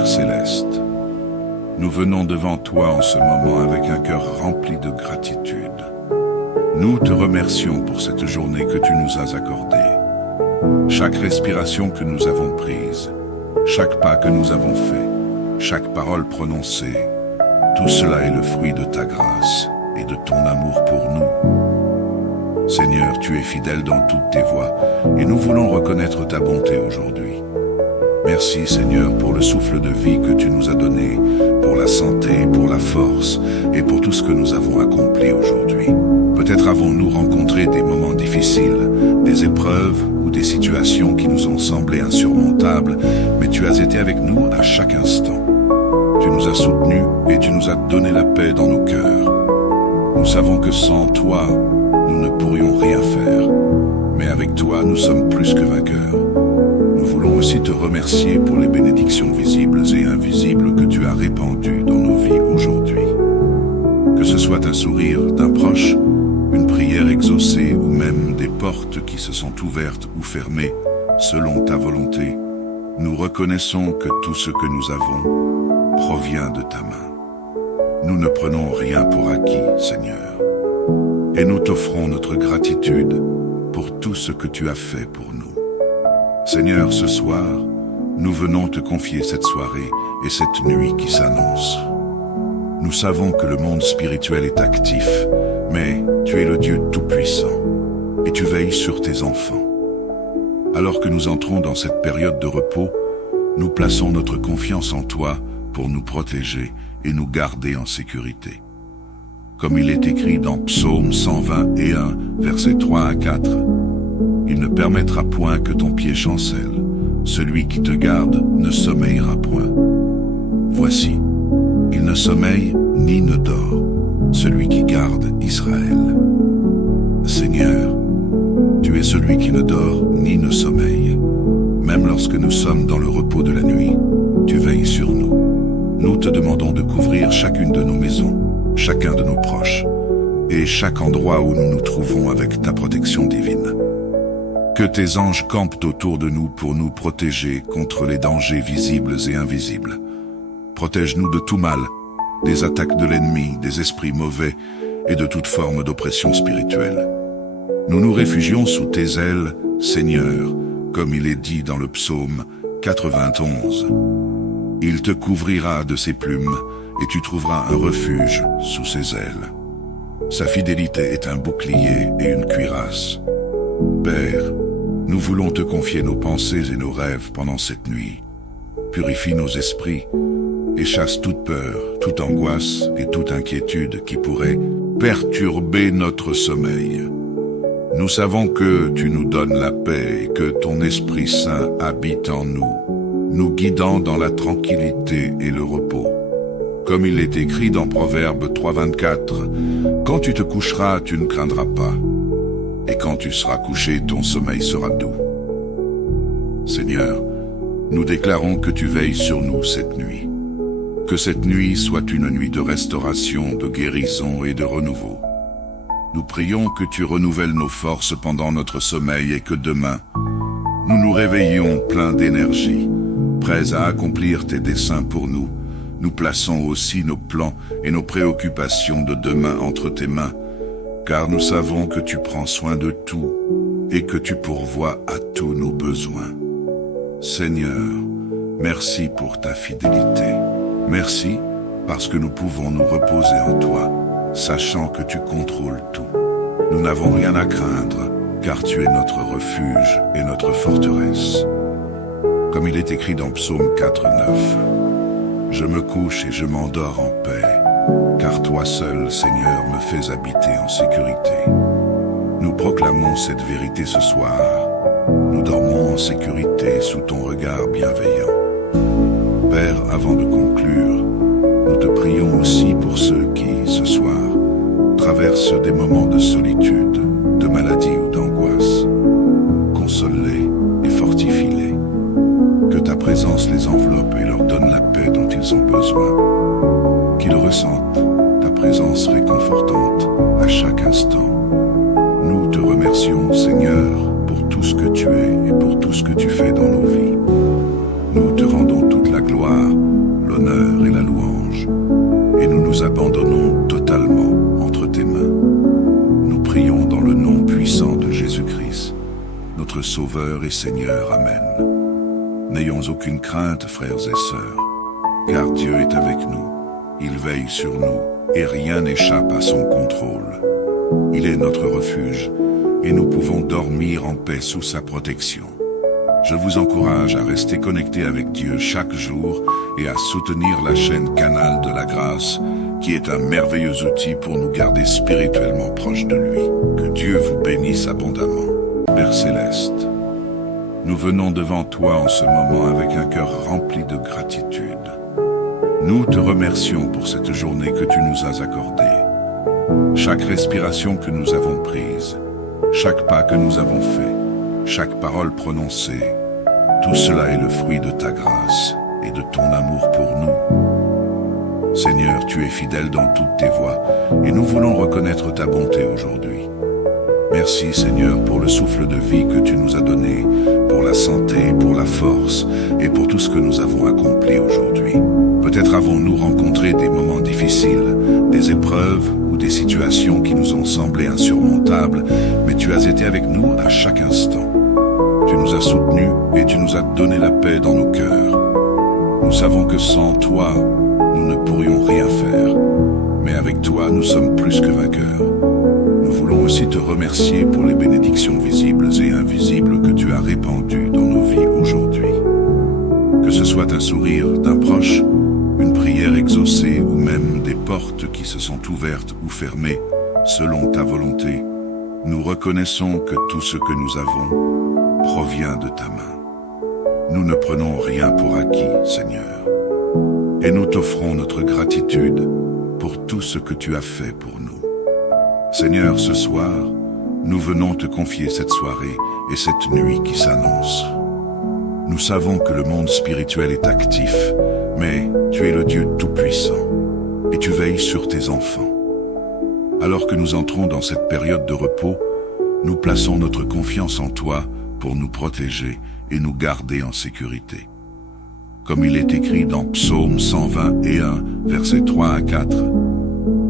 Père céleste, nous venons devant toi en ce moment avec un cœur rempli de gratitude. Nous te remercions pour cette journée que tu nous as accordée. Chaque respiration que nous avons prise, chaque pas que nous avons fait, chaque parole prononcée, tout cela est le fruit de ta grâce et de ton amour pour nous. Seigneur, tu es fidèle dans toutes tes voies et nous voulons reconnaître ta bonté aujourd'hui. Merci Seigneur pour le souffle de vie que tu nous as donné, pour la santé, pour la force et pour tout ce que nous avons accompli aujourd'hui. Peut-être avons-nous rencontré des moments difficiles, des épreuves ou des situations qui nous ont semblé insurmontables, mais tu as été avec nous à chaque instant. Tu nous as soutenus et tu nous as donné la paix dans nos cœurs. Nous savons que sans toi, nous ne pourrions rien faire, mais avec toi, nous sommes plus que vainqueurs. Nous voulons aussi te remercier pour les bénédictions visibles et invisibles que tu as répandues dans nos vies aujourd'hui. Que ce soit un sourire d'un proche, une prière exaucée ou même des portes qui se sont ouvertes ou fermées selon ta volonté, nous reconnaissons que tout ce que nous avons provient de ta main. Nous ne prenons rien pour acquis, Seigneur, et nous t'offrons notre gratitude pour tout ce que tu as fait pour nous. Seigneur, ce soir, nous venons te confier cette soirée et cette nuit qui s'annonce. Nous savons que le monde spirituel est actif, mais tu es le Dieu tout-puissant et tu veilles sur tes enfants. Alors que nous entrons dans cette période de repos, nous plaçons notre confiance en toi pour nous protéger et nous garder en sécurité. Comme il est écrit dans Psaume 121, versets 3 à 4, « Il ne permettra point que ton pied chancelle, celui qui te garde ne sommeillera point. Voici, il ne sommeille ni ne dort, celui qui garde Israël. Seigneur, tu es celui qui ne dort ni ne sommeille. Même lorsque nous sommes dans le repos de la nuit, tu veilles sur nous. Nous te demandons de couvrir chacune de nos maisons, chacun de nos proches, et chaque endroit où nous nous trouvons avec ta protection divine. Que tes anges campent autour de nous pour nous protéger contre les dangers visibles et invisibles. Protège-nous de tout mal, des attaques de l'ennemi, des esprits mauvais et de toute forme d'oppression spirituelle. Nous nous réfugions sous tes ailes, Seigneur, comme il est dit dans le psaume 91. Il te couvrira de ses plumes et tu trouveras un refuge sous ses ailes. Sa fidélité est un bouclier et une cuirasse. Père, nous voulons te confier nos pensées et nos rêves pendant cette nuit. Purifie nos esprits et chasse toute peur, toute angoisse et toute inquiétude qui pourrait perturber notre sommeil. Nous savons que tu nous donnes la paix et que ton Esprit Saint habite en nous, nous guidant dans la tranquillité et le repos. Comme il est écrit dans Proverbe 3,24, « Quand tu te coucheras, tu ne craindras pas, et quand tu seras couché, ton sommeil sera doux. » Seigneur, nous déclarons que tu veilles sur nous cette nuit. Que cette nuit soit une nuit de restauration, de guérison et de renouveau. Nous prions que tu renouvelles nos forces pendant notre sommeil et que demain, nous nous réveillions pleins d'énergie, prêts à accomplir tes desseins pour nous. Nous plaçons aussi nos plans et nos préoccupations de demain entre tes mains, car nous savons que tu prends soin de tout et que tu pourvois à tous nos besoins. Seigneur, merci pour ta fidélité. Merci parce que nous pouvons nous reposer en toi, sachant que tu contrôles tout. Nous n'avons rien à craindre, car tu es notre refuge et notre forteresse. Comme il est écrit dans Psaume 4,9, « Je me couche et je m'endors en paix, car toi seul, Seigneur, me fais habiter en sécurité. » Nous proclamons cette vérité ce soir. Nous dormons en sécurité sous ton regard bienveillant. Père, avant de conclure, nous te prions aussi pour ceux qui, ce soir, traversent des moments de solitude, de maladie ou d'angoisse. Console-les et fortifie-les. Que ta présence les enveloppe et leur donne la paix dont ils ont besoin. Qu'ils ressentent ta présence réconfortante à chaque instant. Nous te remercions, Seigneur, pour tout ce que tu es et pour tout ce que tu fais dans nos vies. Nous te rendons toute la gloire gloire, l'honneur et la louange, et nous nous abandonnons totalement entre tes mains. Nous prions dans le nom puissant de Jésus-Christ, notre Sauveur et Seigneur. Amen. N'ayons aucune crainte, frères et sœurs, car Dieu est avec nous. Il veille sur nous, et rien n'échappe à son contrôle. Il est notre refuge, et nous pouvons dormir en paix sous sa protection. Je vous encourage à rester connecté avec Dieu chaque jour et à soutenir la chaîne Canal de la Grâce, qui est un merveilleux outil pour nous garder spirituellement proches de lui. Que Dieu vous bénisse abondamment. Père Céleste, nous venons devant toi en ce moment avec un cœur rempli de gratitude. Nous te remercions pour cette journée que tu nous as accordée. Chaque respiration que nous avons prise, chaque pas que nous avons fait, chaque parole prononcée, tout cela est le fruit de ta grâce et de ton amour pour nous. Seigneur, tu es fidèle dans toutes tes voies et nous voulons reconnaître ta bonté aujourd'hui. Merci Seigneur pour le souffle de vie que tu nous as donné, pour la santé, pour la force et pour tout ce que nous avons accompli aujourd'hui. Peut-être avons-nous rencontré des moments difficiles, des épreuves ou des situations qui nous ont semblé insurmontables, mais tu as été avec nous à chaque instant. Tu nous as soutenus et tu nous as donné la paix dans nos cœurs. Nous savons que sans toi, nous ne pourrions rien faire, mais avec toi, nous sommes plus que vainqueurs. Nous voulons aussi te remercier pour les bénédictions visibles et invisibles que tu as répandues dans nos vies aujourd'hui. Que ce soit un sourire d'un proche, une prière exaucée ou même des portes qui se sont ouvertes ou fermées selon ta volonté, nous reconnaissons que tout ce que nous avons provient de ta main. Nous ne prenons rien pour acquis, Seigneur, et nous t'offrons notre gratitude pour tout ce que tu as fait pour nous. Seigneur, ce soir, nous venons te confier cette soirée et cette nuit qui s'annonce. Nous savons que le monde spirituel est actif, mais tu es le Dieu tout-puissant et tu veilles sur tes enfants. Alors que nous entrons dans cette période de repos, nous plaçons notre confiance en toi pour nous protéger et nous garder en sécurité. Comme il est écrit dans Psaume 121, versets 3 à 4,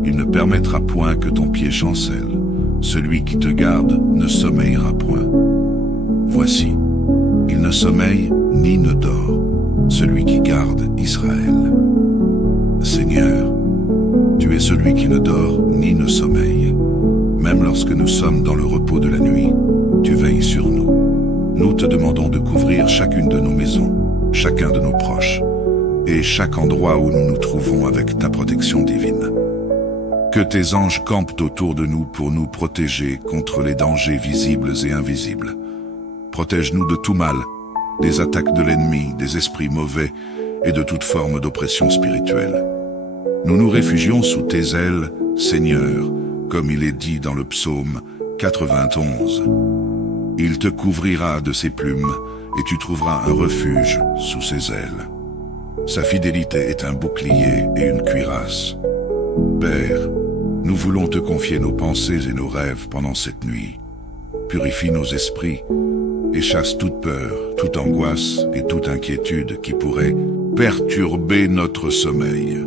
« Il ne permettra point que ton pied chancelle, celui qui te garde ne sommeillera point. Voici, il ne sommeille ni ne dort, celui qui garde Israël. Seigneur, tu es celui qui ne dort ni ne sommeille. Même lorsque nous sommes dans le repos de la nuit, tu veilles sur nous. Nous te demandons de couvrir chacune de nos maisons, chacun de nos proches, et chaque endroit où nous nous trouvons avec ta protection divine. Que tes anges campent autour de nous pour nous protéger contre les dangers visibles et invisibles. Protège-nous de tout mal, des attaques de l'ennemi, des esprits mauvais et de toute forme d'oppression spirituelle. Nous nous réfugions sous tes ailes, Seigneur, comme il est dit dans le psaume 91. Il te couvrira de ses plumes et tu trouveras un refuge sous ses ailes. Sa fidélité est un bouclier et une cuirasse. Père, nous voulons te confier nos pensées et nos rêves pendant cette nuit. Purifie nos esprits et chasse toute peur, toute angoisse et toute inquiétude qui pourrait perturber notre sommeil.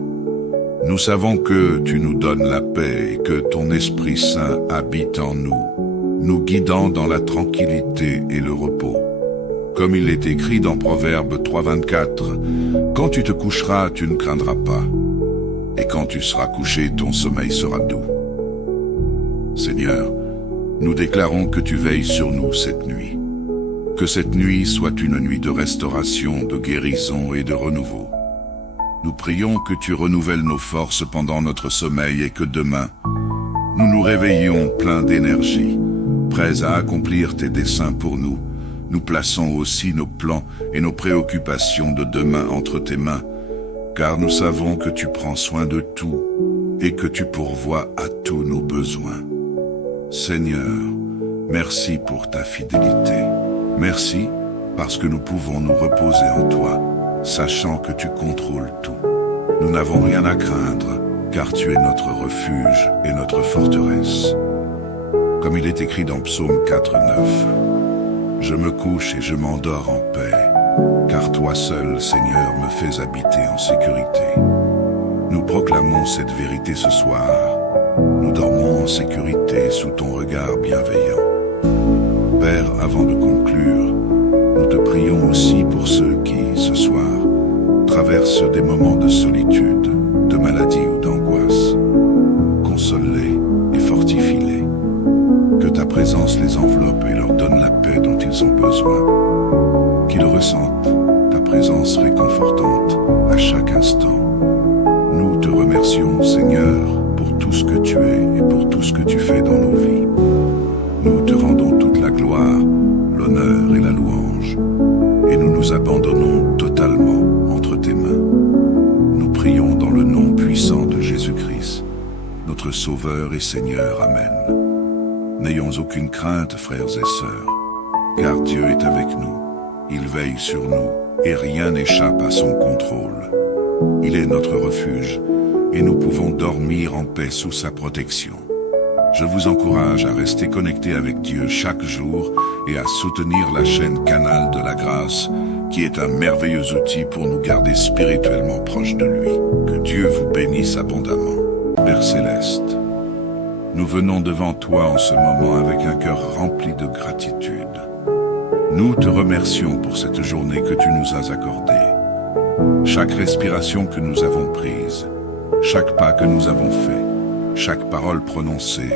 Nous savons que tu nous donnes la paix et que ton Esprit Saint habite en nous, nous guidant dans la tranquillité et le repos. Comme il est écrit dans Proverbe 3,24, « Quand tu te coucheras, tu ne craindras pas, et quand tu seras couché, ton sommeil sera doux. » Seigneur, nous déclarons que tu veilles sur nous cette nuit. Que cette nuit soit une nuit de restauration, de guérison et de renouveau. Nous prions que tu renouvelles nos forces pendant notre sommeil et que demain, nous nous réveillions pleins d'énergie, prêts à accomplir tes desseins pour nous. Nous plaçons aussi nos plans et nos préoccupations de demain entre tes mains, car nous savons que tu prends soin de tout et que tu pourvois à tous nos besoins. Seigneur, merci pour ta fidélité. Merci parce que nous pouvons nous reposer en toi, sachant que tu contrôles tout. Nous n'avons rien à craindre, car tu es notre refuge et notre forteresse. Comme il est écrit dans Psaume 4,9, « Je me couche et je m'endors en paix, car toi seul, Seigneur, me fais habiter en sécurité. Nous proclamons cette vérité ce soir. Nous dormons en sécurité sous ton regard bienveillant. Père, avant de conclure, nous te prions aussi pour ceux qui, ce soir, traversent des moments de solitude, de maladie ou d'angoisse. Console-les et fortifie-les. Que ta présence les enveloppe et leur donne la paix dont ils ont besoin. Qu'ils ressentent ta présence réconfortante à chaque instant. Nous te remercions, Seigneur, pour tout ce que tu es et pour tout ce que tu fais dans nos vies. Nous te rendons toute la gloire, l'honneur et la louange, et nous nous abandonnons totalement entre tes mains. Nous prions dans le nom puissant de Jésus-Christ, notre Sauveur et Seigneur. Amen. N'ayons aucune crainte, frères et sœurs, car Dieu est avec nous. Il veille sur nous, et rien n'échappe à son contrôle. Il est notre refuge, et nous pouvons dormir en paix sous sa protection. Je vous encourage à rester connecté avec Dieu chaque jour et à soutenir la chaîne Canal de la Grâce, qui est un merveilleux outil pour nous garder spirituellement proches de lui. Que Dieu vous bénisse abondamment. Père Céleste, nous venons devant toi en ce moment avec un cœur rempli de gratitude. Nous te remercions pour cette journée que tu nous as accordée. Chaque respiration que nous avons prise, chaque pas que nous avons fait, chaque parole prononcée,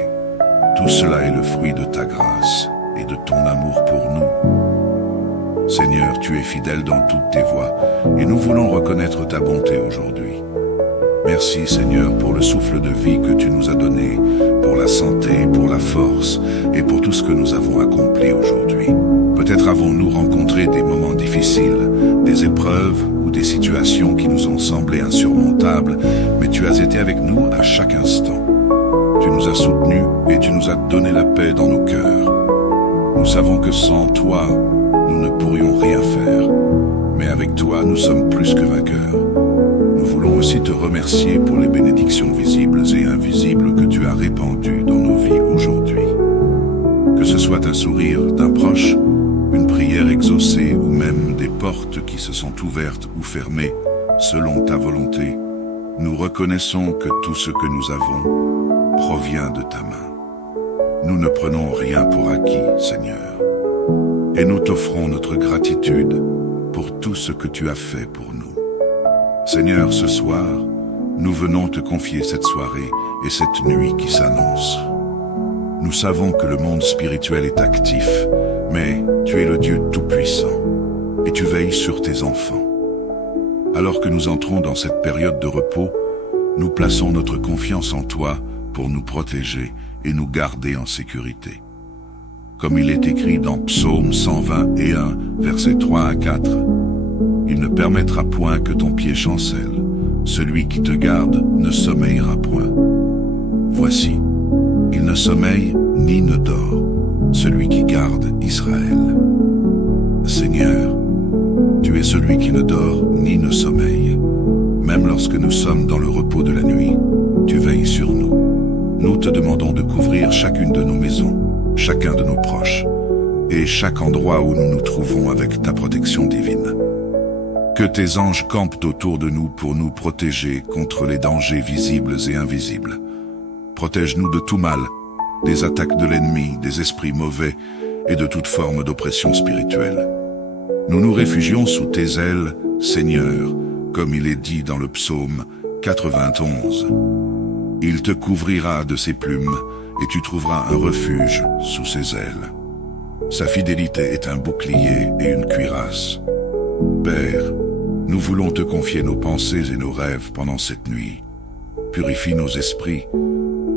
tout cela est le fruit de ta grâce et de ton amour pour nous. Seigneur, tu es fidèle dans toutes tes voies et nous voulons reconnaître ta bonté aujourd'hui. Merci Seigneur pour le souffle de vie que tu nous as donné, pour la santé, pour la force et pour tout ce que nous avons accompli aujourd'hui. Peut-être avons-nous rencontré des moments difficiles, des épreuves ou des situations qui nous ont semblé insurmontables, mais tu as été avec nous à chaque instant. Tu nous as soutenus et tu nous as donné la paix dans nos cœurs. Nous savons que sans toi, nous ne pourrions rien faire, mais avec toi, nous sommes plus que vainqueurs. Nous voulons aussi te remercier pour les bénédictions visibles et invisibles que tu as répandues dans nos vies aujourd'hui. Que ce soit un sourire d'un proche, une prière exaucée ou même des portes qui se sont ouvertes ou fermées selon ta volonté, nous reconnaissons que tout ce que nous avons provient de ta main. Nous ne prenons rien pour acquis, Seigneur, et nous t'offrons notre gratitude pour tout ce que tu as fait pour nous. Seigneur, ce soir, nous venons te confier cette soirée et cette nuit qui s'annonce. Nous savons que le monde spirituel est actif, mais tu es le Dieu Tout-Puissant et tu veilles sur tes enfants. Alors que nous entrons dans cette période de repos, nous plaçons notre confiance en toi pour nous protéger et nous garder en sécurité. Comme il est écrit dans Psaume 121, versets 3 à 4, « Il ne permettra point que ton pied chancelle, celui qui te garde ne sommeillera point. Voici, il ne sommeille ni ne dort, celui qui garde Israël. Seigneur, tu es celui qui ne dort ni ne sommeille. Même lorsque nous sommes dans le repos de la nuit, tu veilles sur nous. Nous te demandons de couvrir chacune de nos maisons, chacun de nos proches, et chaque endroit où nous nous trouvons avec ta protection divine. Que tes anges campent autour de nous pour nous protéger contre les dangers visibles et invisibles. Protège-nous de tout mal, des attaques de l'ennemi, des esprits mauvais et de toute forme d'oppression spirituelle. Nous nous réfugions sous tes ailes, Seigneur, comme il est dit dans le psaume 91. Il te couvrira de ses plumes et tu trouveras un refuge sous ses ailes. Sa fidélité est un bouclier et une cuirasse. Père, nous voulons te confier nos pensées et nos rêves pendant cette nuit. Purifie nos esprits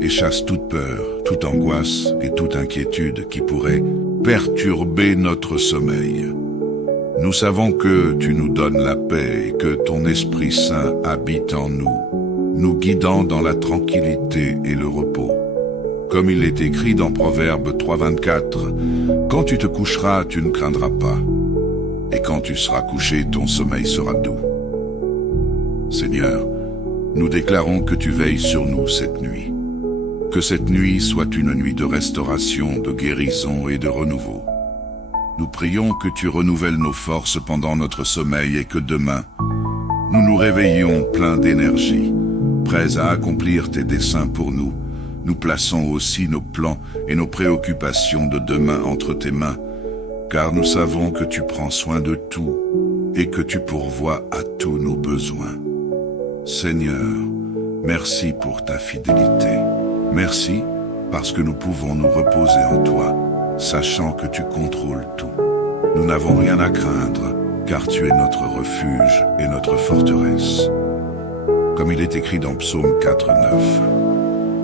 et chasse toute peur, toute angoisse et toute inquiétude qui pourrait perturber notre sommeil. Nous savons que tu nous donnes la paix et que ton Esprit Saint habite en nous, nous guidant dans la tranquillité et le repos. Comme il est écrit dans Proverbe 3,24, « Quand tu te coucheras, tu ne craindras pas, et quand tu seras couché, ton sommeil sera doux. » Seigneur, nous déclarons que tu veilles sur nous cette nuit. Que cette nuit soit une nuit de restauration, de guérison et de renouveau. Nous prions que tu renouvelles nos forces pendant notre sommeil et que demain, nous nous réveillions pleins d'énergie, prêts à accomplir tes desseins pour nous. Nous plaçons aussi nos plans et nos préoccupations de demain entre tes mains, car nous savons que tu prends soin de tout et que tu pourvois à tous nos besoins. Seigneur, merci pour ta fidélité. Merci parce que nous pouvons nous reposer en toi, sachant que tu contrôles tout. Nous n'avons rien à craindre, car tu es notre refuge et notre forteresse. Comme il est écrit dans Psaume 4:9,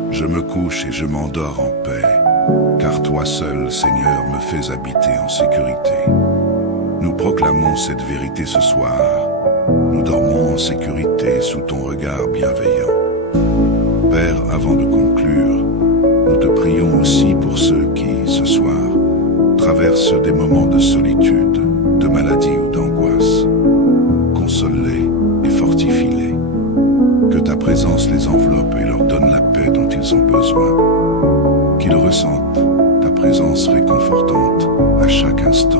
« Je me couche et je m'endors en paix, car toi seul, Seigneur, me fais habiter en sécurité. » Nous proclamons cette vérité ce soir. Nous dormons en sécurité sous ton regard bienveillant. Père, avant de conclure, nous te prions aussi pour ceux qui, ce soir, traversent des moments de solitude, de maladie ou d'angoisse. Console-les et fortifie-les. Que ta présence les enveloppe et leur donne la paix dont ils ont besoin. Qu'ils ressentent ta présence réconfortante à chaque instant.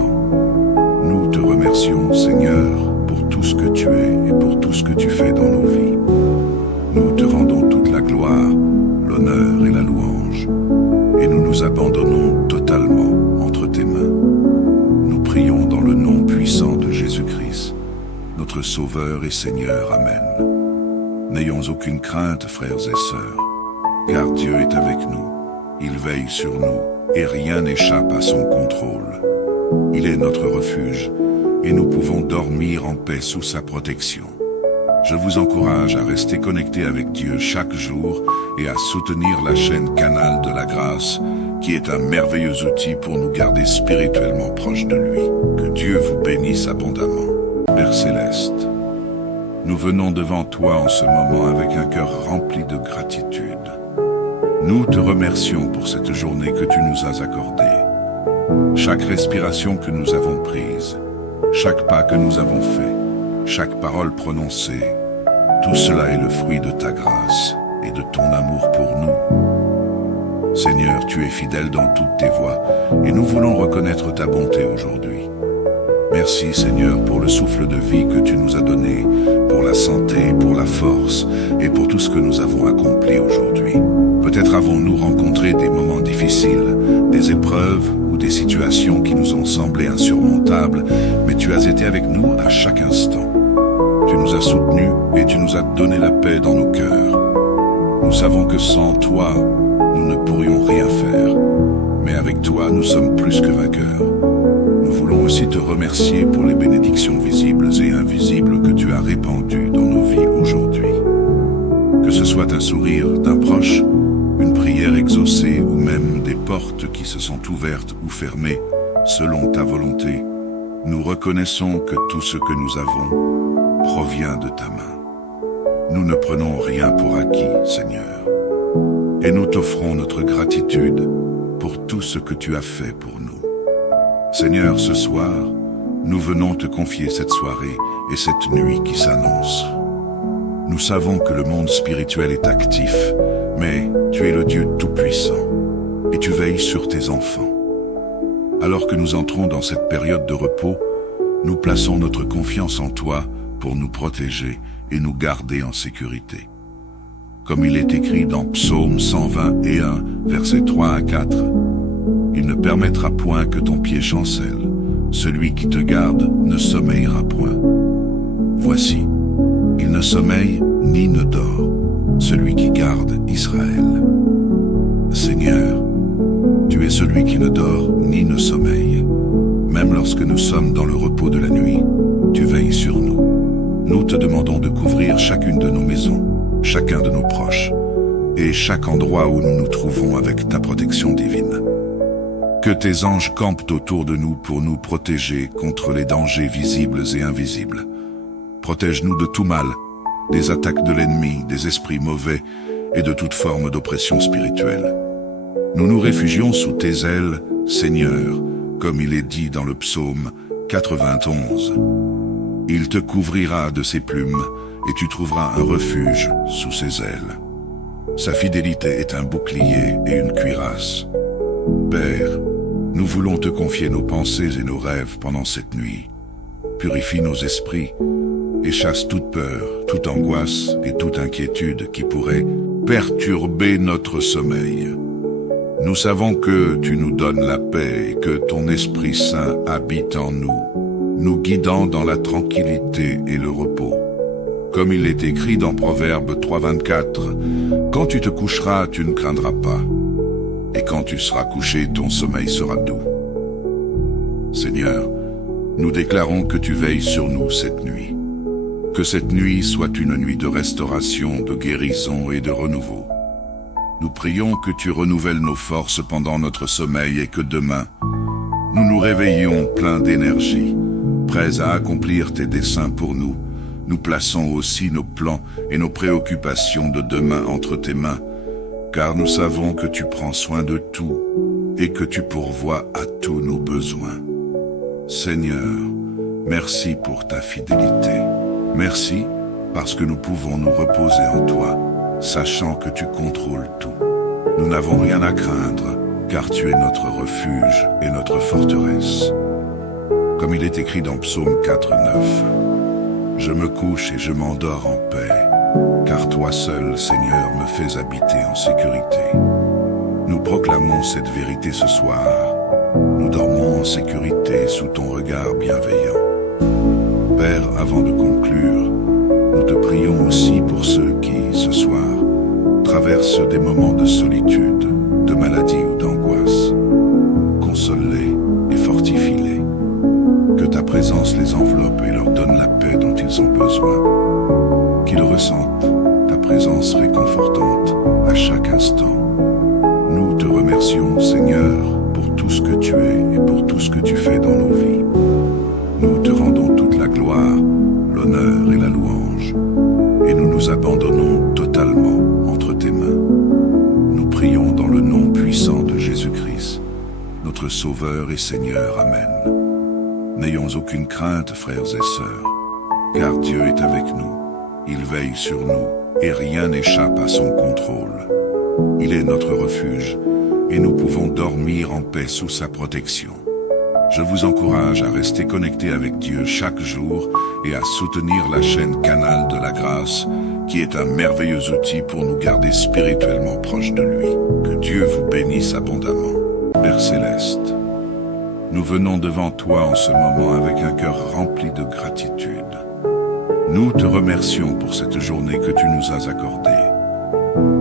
Nous te remercions, Seigneur, pour tout ce que tu es et pour tout ce que tu fais dans nos vies. Nous te rendons toute la gloire, l'honneur et la louange, et nous nous abandonnons totalement entre tes mains. Nous prions dans le nom puissant de Jésus-Christ, notre Sauveur et Seigneur. Amen. N'ayons aucune crainte, frères et sœurs, car Dieu est avec nous. Il veille sur nous, et rien n'échappe à son contrôle. Il est notre refuge, et nous pouvons dormir en paix sous sa protection. Je vous encourage à rester connecté avec Dieu chaque jour et à soutenir la chaîne Canal de la Grâce, qui est un merveilleux outil pour nous garder spirituellement proches de lui. Que Dieu vous bénisse abondamment. Père Céleste, nous venons devant toi en ce moment avec un cœur rempli de gratitude. Nous te remercions pour cette journée que tu nous as accordée. Chaque respiration que nous avons prise, chaque pas que nous avons fait, chaque parole prononcée, tout cela est le fruit de ta grâce et de ton amour pour nous. Seigneur, tu es fidèle dans toutes tes voies et nous voulons reconnaître ta bonté aujourd'hui. Merci Seigneur pour le souffle de vie que tu nous as donné, pour la santé, pour la force et pour tout ce que nous avons accompli aujourd'hui. Peut-être avons-nous rencontré des moments difficiles, des épreuves ou des situations qui nous ont semblé insurmontables, mais tu as été avec nous à chaque instant. Tu nous as soutenus et tu nous as donné la paix dans nos cœurs. Nous savons que sans toi, nous ne pourrions rien faire, mais avec toi, nous sommes plus que vainqueurs. Nous voulons aussi te remercier pour les bénédictions visibles et invisibles que tu as répandues dans nos vies aujourd'hui. Que ce soit un sourire d'un proche, une prière exaucée ou même des portes qui se sont ouvertes ou fermées selon ta volonté, nous reconnaissons que tout ce que nous avons provient de ta main. Nous ne prenons rien pour acquis, Seigneur, et nous t'offrons notre gratitude pour tout ce que tu as fait pour nous. Seigneur, ce soir, nous venons te confier cette soirée et cette nuit qui s'annonce. Nous savons que le monde spirituel est actif, mais tu es le Dieu tout-puissant et tu veilles sur tes enfants. Alors que nous entrons dans cette période de repos, nous plaçons notre confiance en toi pour nous protéger et nous garder en sécurité. Comme il est écrit dans Psaume 121, versets 3 à 4, « Il ne permettra point que ton pied chancelle, celui qui te garde ne sommeillera point. Voici, il ne sommeille ni ne dort, celui qui garde Israël. Seigneur, tu es celui qui ne dort ni ne sommeille. Même lorsque nous sommes dans le repos de la nuit, tu veilles sur nous. Nous te demandons de couvrir chacune de nos maisons, chacun de nos proches, et chaque endroit où nous nous trouvons avec ta protection divine. Que tes anges campent autour de nous pour nous protéger contre les dangers visibles et invisibles. Protège-nous de tout mal, des attaques de l'ennemi, des esprits mauvais et de toute forme d'oppression spirituelle. Nous nous réfugions sous tes ailes, Seigneur, comme il est dit dans le psaume 91. Il te couvrira de ses plumes et tu trouveras un refuge sous ses ailes. Sa fidélité est un bouclier et une cuirasse. Père, Nous voulons te confier nos pensées et nos rêves pendant cette nuit. Purifie nos esprits et chasse toute peur, toute angoisse et toute inquiétude qui pourrait perturber notre sommeil. Nous savons que tu nous donnes la paix et que ton Esprit Saint habite en nous, nous guidant dans la tranquillité et le repos. Comme il est écrit dans Proverbe 3,24, « Quand tu te coucheras, tu ne craindras pas, et quand tu seras couché, ton sommeil sera doux. » Seigneur, nous déclarons que tu veilles sur nous cette nuit. Que cette nuit soit une nuit de restauration, de guérison et de renouveau. Nous prions que tu renouvelles nos forces pendant notre sommeil et que demain, nous nous réveillions pleins d'énergie, prêts à accomplir tes desseins pour nous. Nous plaçons aussi nos plans et nos préoccupations de demain entre tes mains, car nous savons que tu prends soin de tout et que tu pourvois à tous nos besoins. Seigneur, merci pour ta fidélité. Merci parce que nous pouvons nous reposer en toi, sachant que tu contrôles tout. Nous n'avons rien à craindre, car tu es notre refuge et notre forteresse. Comme il est écrit dans Psaume 4,9, « Je me couche et je m'endors en paix, car toi seul, Seigneur, me fais habiter en sécurité. » Nous proclamons cette vérité ce soir. Nous dormons en sécurité sous ton regard bienveillant. Père, avant de conclure, nous te prions aussi pour ceux qui, ce soir, traversent des moments de solitude, de maladie ou d'angoisse. Console-les et fortifie-les. Que ta présence les enveloppe et leur donne la paix dont ils ont besoin. Qu'ils ressentent ta présence réconfortante à chaque instant. Nous te remercions, Seigneur, pour tout ce que tu es et pour tout ce que tu fais dans nos vies. Nous te rendons toute la gloire, l'honneur et la louange, et nous nous abandonnons totalement entre tes mains. Nous prions dans le nom puissant de Jésus-Christ, notre Sauveur et Seigneur. Amen. N'ayons aucune crainte, frères et sœurs, car Dieu est avec nous. Il veille sur nous, et rien n'échappe à son contrôle. Il est notre refuge, et nous pouvons dormir en paix sous sa protection. Je vous encourage à rester connecté avec Dieu chaque jour et à soutenir la chaîne Canal de la Grâce, qui est un merveilleux outil pour nous garder spirituellement proches de lui. Que Dieu vous bénisse abondamment. Père Céleste, nous venons devant toi en ce moment avec un cœur rempli de gratitude. Nous te remercions pour cette journée que tu nous as accordée.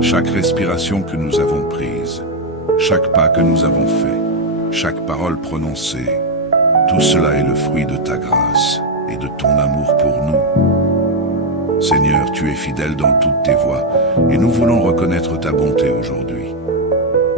Chaque respiration que nous avons prise, chaque pas que nous avons fait, chaque parole prononcée, tout cela est le fruit de ta grâce et de ton amour pour nous. Seigneur, tu es fidèle dans toutes tes voies et nous voulons reconnaître ta bonté aujourd'hui.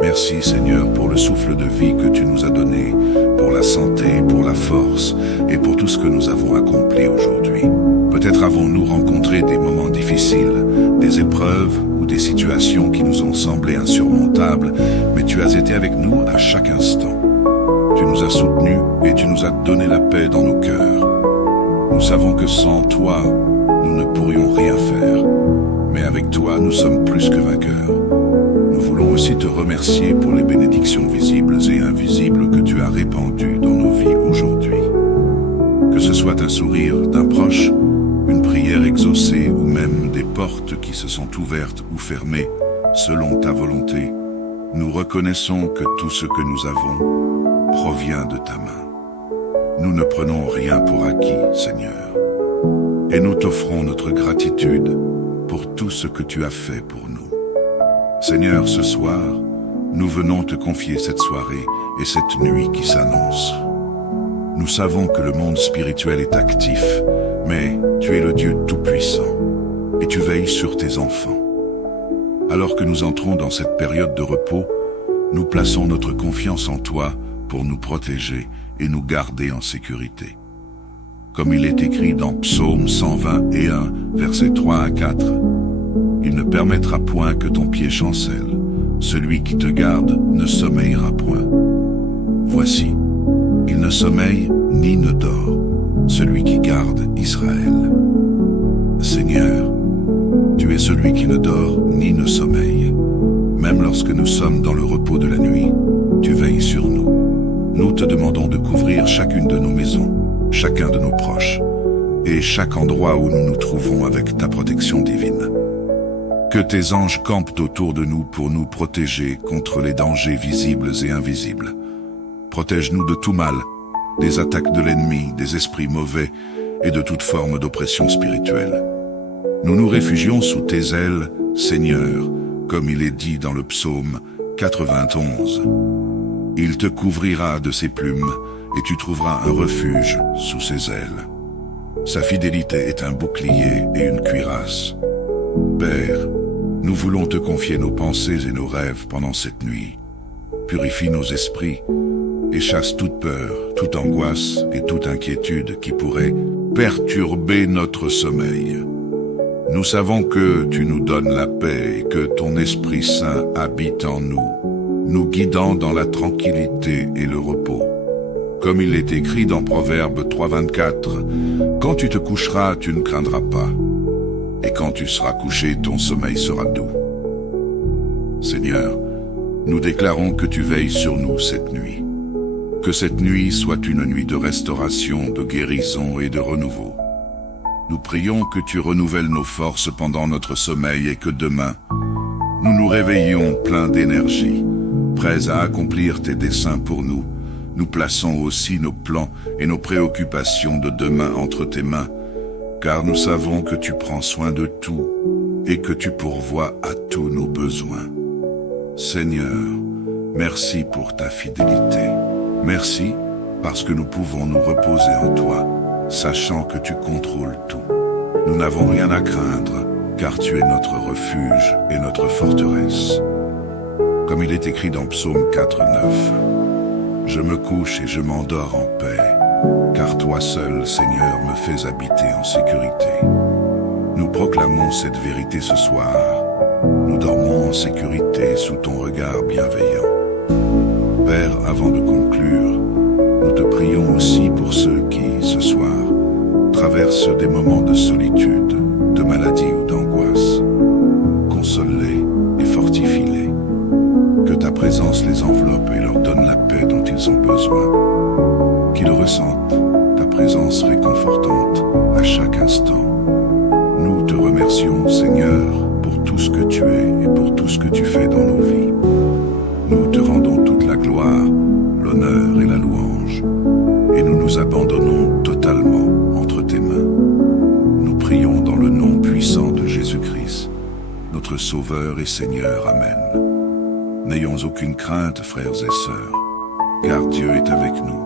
Merci Seigneur pour le souffle de vie que tu nous as donné, pour la santé, pour la force et pour tout ce que nous avons accompli aujourd'hui. Peut-être avons-nous rencontré des moments difficiles, des épreuves ou des situations qui nous ont semblé insurmontables, mais tu as été avec nous à chaque instant. Tu nous as soutenus et tu nous as donné la paix dans nos cœurs. Nous savons que sans toi, nous ne pourrions rien faire, mais avec toi, nous sommes plus que vainqueurs. Nous voulons aussi te remercier pour les bénédictions visibles et invisibles que tu as répandues dans nos vies aujourd'hui. Que ce soit un sourire d'un proche, une prière exaucée ou même des portes qui se sont ouvertes ou fermées selon ta volonté, nous reconnaissons que tout ce que nous avons provient de ta main. Nous ne prenons rien pour acquis, Seigneur, et nous t'offrons notre gratitude pour tout ce que tu as fait pour nous. Seigneur, ce soir, nous venons te confier cette soirée et cette nuit qui s'annonce. Nous savons que le monde spirituel est actif, mais tu es le Dieu tout-puissant et tu veilles sur tes enfants. Alors que nous entrons dans cette période de repos, nous plaçons notre confiance en toi pour nous protéger et nous garder en sécurité. Comme il est écrit dans Psaume 121, versets 3 à 4, « Il ne permettra point que ton pied chancelle, celui qui te garde ne sommeillera point. Voici, il ne sommeille ni ne dort, celui qui garde Israël. Seigneur, tu es celui qui ne dort ni ne sommeille. Même lorsque nous sommes dans le repos de la nuit, tu veilles sur nous. te demandons de couvrir chacune de nos maisons, chacun de nos proches, et chaque endroit où nous nous trouvons avec ta protection divine. Que tes anges campent autour de nous pour nous protéger contre les dangers visibles et invisibles. Protège-nous de tout mal, des attaques de l'ennemi, des esprits mauvais et de toute forme d'oppression spirituelle. Nous nous réfugions sous tes ailes, Seigneur, comme il est dit dans le psaume 91. Il te couvrira de ses plumes et tu trouveras un refuge sous ses ailes. Sa fidélité est un bouclier et une cuirasse. Père, nous voulons te confier nos pensées et nos rêves pendant cette nuit. Purifie nos esprits et chasse toute peur, toute angoisse et toute inquiétude qui pourrait perturber notre sommeil. Nous savons que tu nous donnes la paix et que ton Esprit Saint habite en nous, nous guidant dans la tranquillité et le repos. Comme il est écrit dans Proverbe 3,24, « Quand tu te coucheras, tu ne craindras pas, et quand tu seras couché, ton sommeil sera doux. » Seigneur, nous déclarons que tu veilles sur nous cette nuit. Que cette nuit soit une nuit de restauration, de guérison et de renouveau. Nous prions que tu renouvelles nos forces pendant notre sommeil et que demain, nous nous réveillions pleins d'énergie, prêts à accomplir tes desseins pour nous. Nous plaçons aussi nos plans et nos préoccupations de demain entre tes mains, car nous savons que tu prends soin de tout et que tu pourvois à tous nos besoins. Seigneur, merci pour ta fidélité. Merci parce que nous pouvons nous reposer en toi, sachant que tu contrôles tout. Nous n'avons rien à craindre, car tu es notre refuge et notre forteresse. Comme il est écrit dans Psaume 4,9. Je me couche et je m'endors en paix, car toi seul, Seigneur, me fais habiter en sécurité. Nous proclamons cette vérité ce soir. Nous dormons en sécurité sous ton regard bienveillant. Père, avant de conclure, nous te prions aussi pour ceux qui, ce soir, traversent des moments de solitude, de maladie ou d'angoisse. Console-les et fortifie-les. Que ta présence les enveloppe et leur donne la paix dont ils ont besoin. Qu'ils ressentent ta présence réconfortante à chaque instant. Nous te remercions, Seigneur, pour tout ce que tu es et pour tout ce que tu fais dans nos vies. Nous te rendons toute la gloire, l'honneur et la louange, et nous nous abandonnons totalement entre tes mains. Nous prions dans le nom puissant de Jésus-Christ, notre Sauveur et Seigneur. Amen. N'ayons aucune crainte, frères et sœurs, car Dieu est avec nous.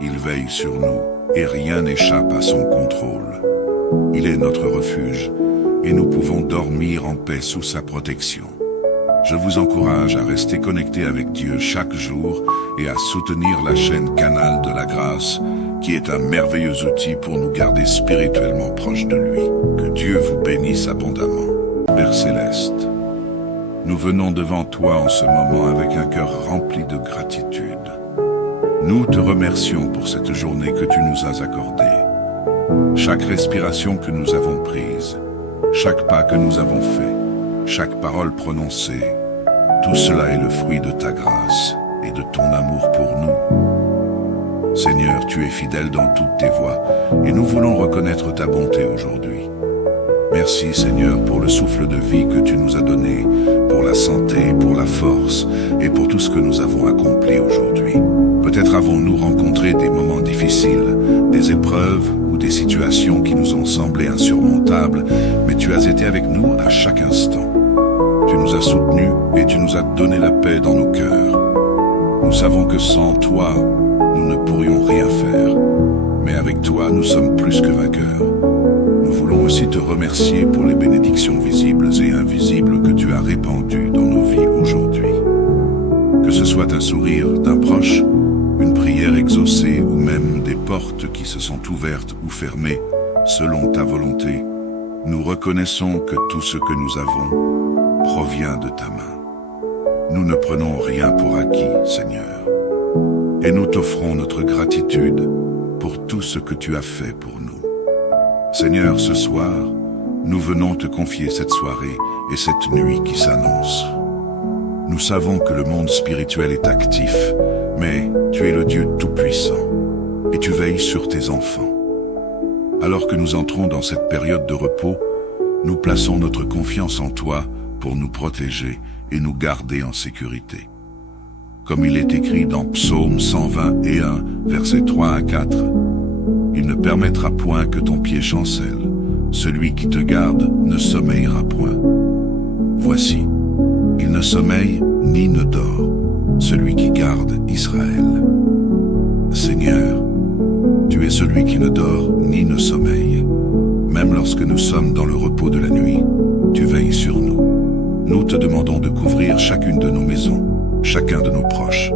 Il veille sur nous, et rien n'échappe à son contrôle. Il est notre refuge, et nous pouvons dormir en paix sous sa protection. Je vous encourage à rester connecté avec Dieu chaque jour et à soutenir la chaîne Canal de la Grâce, qui est un merveilleux outil pour nous garder spirituellement proches de lui. Que Dieu vous bénisse abondamment. Père Céleste, nous venons devant toi en ce moment avec un cœur rempli de gratitude. Nous te remercions pour cette journée que tu nous as accordée. Chaque respiration que nous avons prise, chaque pas que nous avons fait, chaque parole prononcée, tout cela est le fruit de ta grâce et de ton amour pour nous. Seigneur, tu es fidèle dans toutes tes voies et nous voulons reconnaître ta bonté aujourd'hui. Merci Seigneur pour le souffle de vie que tu nous as donné, pour la santé, pour la force et pour tout ce que nous avons accompli aujourd'hui. Peut-être avons-nous rencontré des moments difficiles, des épreuves ou des situations qui nous ont semblé insurmontables, mais tu as été avec nous à chaque instant. Tu nous as soutenus et tu nous as donné la paix dans nos cœurs. Nous savons que sans toi, nous ne pourrions rien faire, mais avec toi, nous sommes plus que vainqueurs. Nous voulons aussi te remercier pour les bénédictions visibles et invisibles que tu as répandues dans nos vies aujourd'hui. Que ce soit un sourire d'un proche, une prière exaucée ou même des portes qui se sont ouvertes ou fermées selon ta volonté, nous reconnaissons que tout ce que nous avons provient de ta main. Nous ne prenons rien pour acquis, Seigneur, et nous t'offrons notre gratitude pour tout ce que tu as fait pour nous. Seigneur, ce soir, nous venons te confier cette soirée et cette nuit qui s'annonce. Nous savons que le monde spirituel est actif, Mais tu es le Dieu Tout-Puissant, et tu veilles sur tes enfants. Alors que nous entrons dans cette période de repos, nous plaçons notre confiance en toi pour nous protéger et nous garder en sécurité. Comme il est écrit dans Psaume 121, versets 3 à 4, « Il ne permettra point que ton pied chancelle, celui qui te garde ne sommeillera point. Voici, il ne sommeille ni ne dort, celui qui garde Israël. Seigneur, tu es celui qui ne dort ni ne sommeille. Même lorsque nous sommes dans le repos de la nuit, tu veilles sur nous. Nous te demandons de couvrir chacune de nos maisons, chacun de nos proches,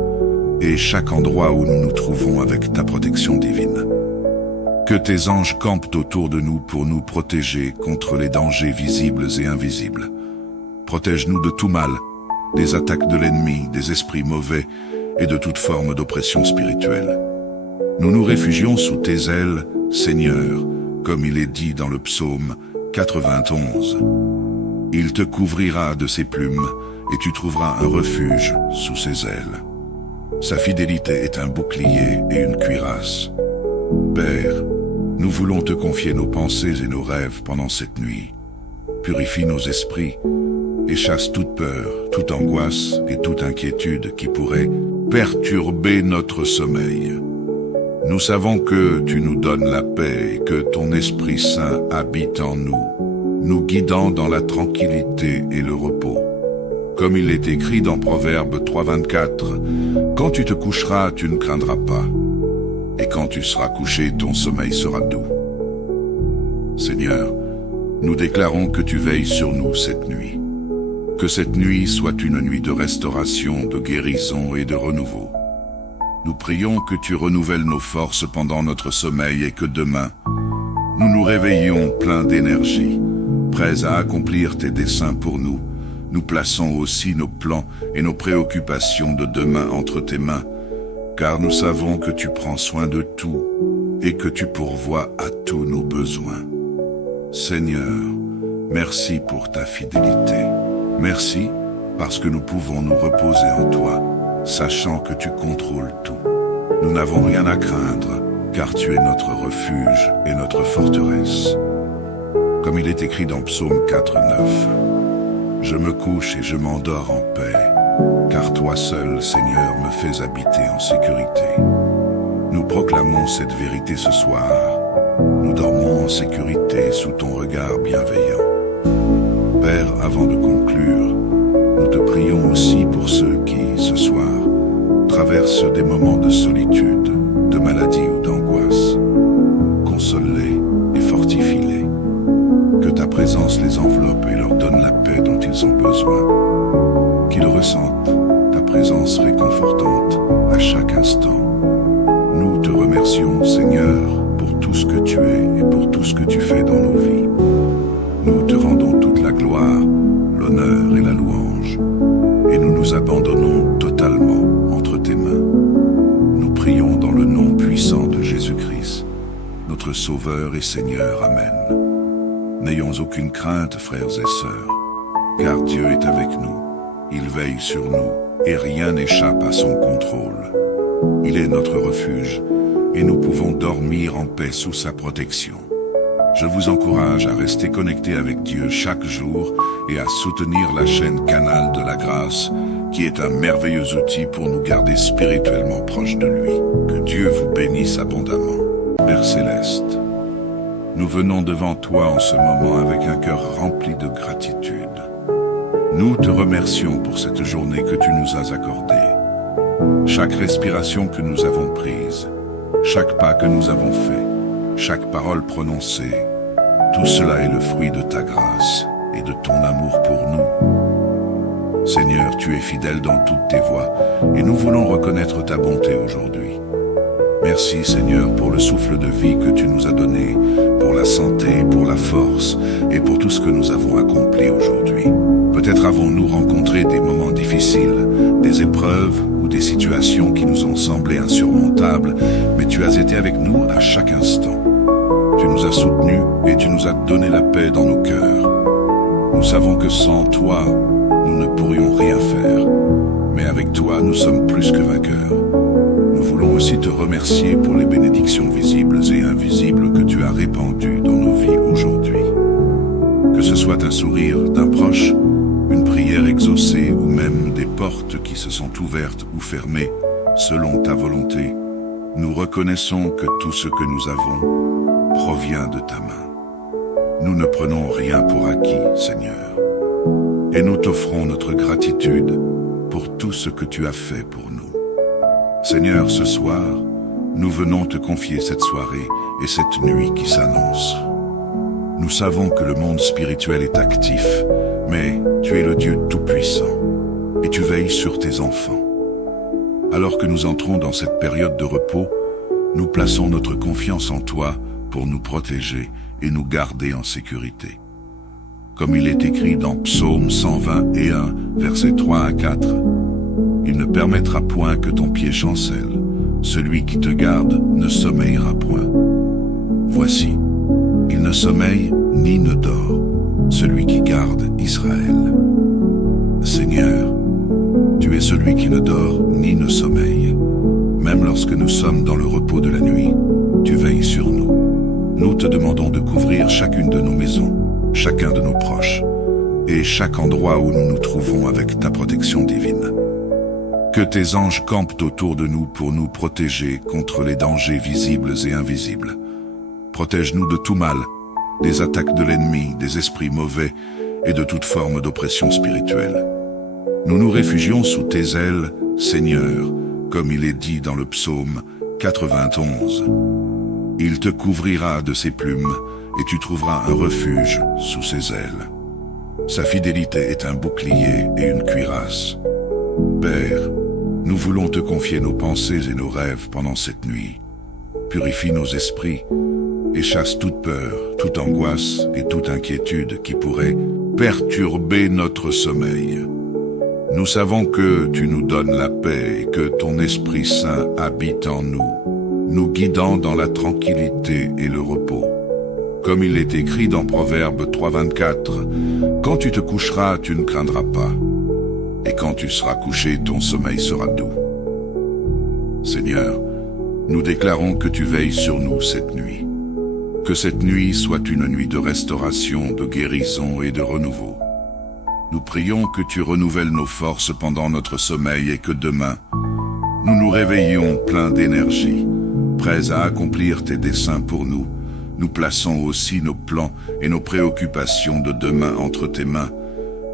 et chaque endroit où nous nous trouvons avec ta protection divine. Que tes anges campent autour de nous pour nous protéger contre les dangers visibles et invisibles. Protège-nous de tout mal, des attaques de l'ennemi, des esprits mauvais et de toute forme d'oppression spirituelle. Nous nous réfugions sous tes ailes, Seigneur, comme il est dit dans le psaume 91. Il te couvrira de ses plumes et tu trouveras un refuge sous ses ailes. Sa fidélité est un bouclier et une cuirasse. Père, nous voulons te confier nos pensées et nos rêves pendant cette nuit. Purifie nos esprits et chasse toute peur, toute angoisse et toute inquiétude qui pourrait perturber notre sommeil. Nous savons que tu nous donnes la paix et que ton Esprit Saint habite en nous, nous guidant dans la tranquillité et le repos. Comme il est écrit dans Proverbe 3,24, « Quand tu te coucheras, tu ne craindras pas, et quand tu seras couché, ton sommeil sera doux. » Seigneur, nous déclarons que tu veilles sur nous cette nuit. Que cette nuit soit une nuit de restauration, de guérison et de renouveau. Nous prions que tu renouvelles nos forces pendant notre sommeil et que demain, nous nous réveillions pleins d'énergie, prêts à accomplir tes desseins pour nous. Nous plaçons aussi nos plans et nos préoccupations de demain entre tes mains, car nous savons que tu prends soin de tout et que tu pourvois à tous nos besoins. Seigneur, merci pour ta fidélité. Merci parce que nous pouvons nous reposer en toi, sachant que tu contrôles tout. Nous n'avons rien à craindre, car tu es notre refuge et notre forteresse. Comme il est écrit dans Psaume 4,9, « Je me couche et je m'endors en paix, car toi seul, Seigneur, me fais habiter en sécurité. » Nous proclamons cette vérité ce soir. Nous dormons en sécurité sous ton regard bienveillant. Père, avant de conclure, nous te prions aussi pour ceux qui, ce soir, traversent des moments de solitude, de maladie ou d'angoisse. Console-les et fortifie-les. Que ta présence les enveloppe et leur donne la paix dont ils ont besoin. Qu'ils ressentent ta présence réconfortante à chaque instant. Nous te remercions, Seigneur, pour tout ce que tu es et pour tout ce que tu fais dans nos vies. Nous te rendons toute la gloire, l'honneur et la louange, et nous nous abandonnons totalement entre tes mains. Nous prions dans le nom puissant de Jésus-Christ, notre Sauveur et Seigneur. Amen. N'ayons aucune crainte, frères et sœurs, car Dieu est avec nous. Il veille sur nous, et rien n'échappe à son contrôle. Il est notre refuge, et nous pouvons dormir en paix sous sa protection. Je vous encourage à rester connecté avec Dieu chaque jour et à soutenir la chaîne Canal de la Grâce, qui est un merveilleux outil pour nous garder spirituellement proches de lui. Que Dieu vous bénisse abondamment. Père Céleste, nous venons devant toi en ce moment avec un cœur rempli de gratitude. Nous te remercions pour cette journée que tu nous as accordée. Chaque respiration que nous avons prise, chaque pas que nous avons fait, chaque parole prononcée, tout cela est le fruit de ta grâce et de ton amour pour nous. Seigneur, tu es fidèle dans toutes tes voies et nous voulons reconnaître ta bonté aujourd'hui. Merci Seigneur pour le souffle de vie que tu nous as donné, pour la santé, pour la force et pour tout ce que nous avons accompli aujourd'hui. Peut-être avons-nous rencontré des moments difficiles, des épreuves ou des situations qui nous ont semblé insurmontables, mais tu as été avec nous à chaque instant. Tu nous as soutenus et tu nous as donné la paix dans nos cœurs. Nous savons que sans toi, nous ne pourrions rien faire, mais avec toi, nous sommes plus que vainqueurs. voulons aussi te remercier pour les bénédictions visibles et invisibles que tu as répandues dans nos vies aujourd'hui. Que ce soit un sourire d'un proche, une prière exaucée ou même des portes qui se sont ouvertes ou fermées selon ta volonté, nous reconnaissons que tout ce que nous avons provient de ta main. Nous ne prenons rien pour acquis, Seigneur, et nous t'offrons notre gratitude pour tout ce que tu as fait pour nous. Seigneur, ce soir, nous venons te confier cette soirée et cette nuit qui s'annonce. Nous savons que le monde spirituel est actif, mais tu es le Dieu Tout-Puissant et tu veilles sur tes enfants. Alors que nous entrons dans cette période de repos, nous plaçons notre confiance en toi pour nous protéger et nous garder en sécurité. Comme il est écrit dans Psaume 121, versets 3 à 4, « Il ne permettra point que ton pied chancelle, celui qui te garde ne sommeillera point. Voici, il ne sommeille ni ne dort, celui qui garde Israël. Seigneur, tu es celui qui ne dort ni ne sommeille. Même lorsque nous sommes dans le repos de la nuit, tu veilles sur nous. Nous te demandons de couvrir chacune de nos maisons, chacun de nos proches, et chaque endroit où nous nous trouvons avec ta protection divine. Que tes anges campent autour de nous pour nous protéger contre les dangers visibles et invisibles. Protège-nous de tout mal, des attaques de l'ennemi, des esprits mauvais et de toute forme d'oppression spirituelle. Nous nous réfugions sous tes ailes, Seigneur, comme il est dit dans le psaume 91. Il te couvrira de ses plumes et tu trouveras un refuge sous ses ailes. Sa fidélité est un bouclier et une cuirasse. Père, nous voulons te confier nos pensées et nos rêves pendant cette nuit. Purifie nos esprits et chasse toute peur, toute angoisse et toute inquiétude qui pourrait perturber notre sommeil. Nous savons que tu nous donnes la paix et que ton Esprit Saint habite en nous, nous guidant dans la tranquillité et le repos. Comme il est écrit dans Proverbe 3,24, « Quand tu te coucheras, tu ne craindras pas, et quand tu seras couché, ton sommeil sera doux. » Seigneur, nous déclarons que tu veilles sur nous cette nuit. Que cette nuit soit une nuit de restauration, de guérison et de renouveau. Nous prions que tu renouvelles nos forces pendant notre sommeil et que demain, nous nous réveillions pleins d'énergie, prêts à accomplir tes desseins pour nous. Nous plaçons aussi nos plans et nos préoccupations de demain entre tes mains,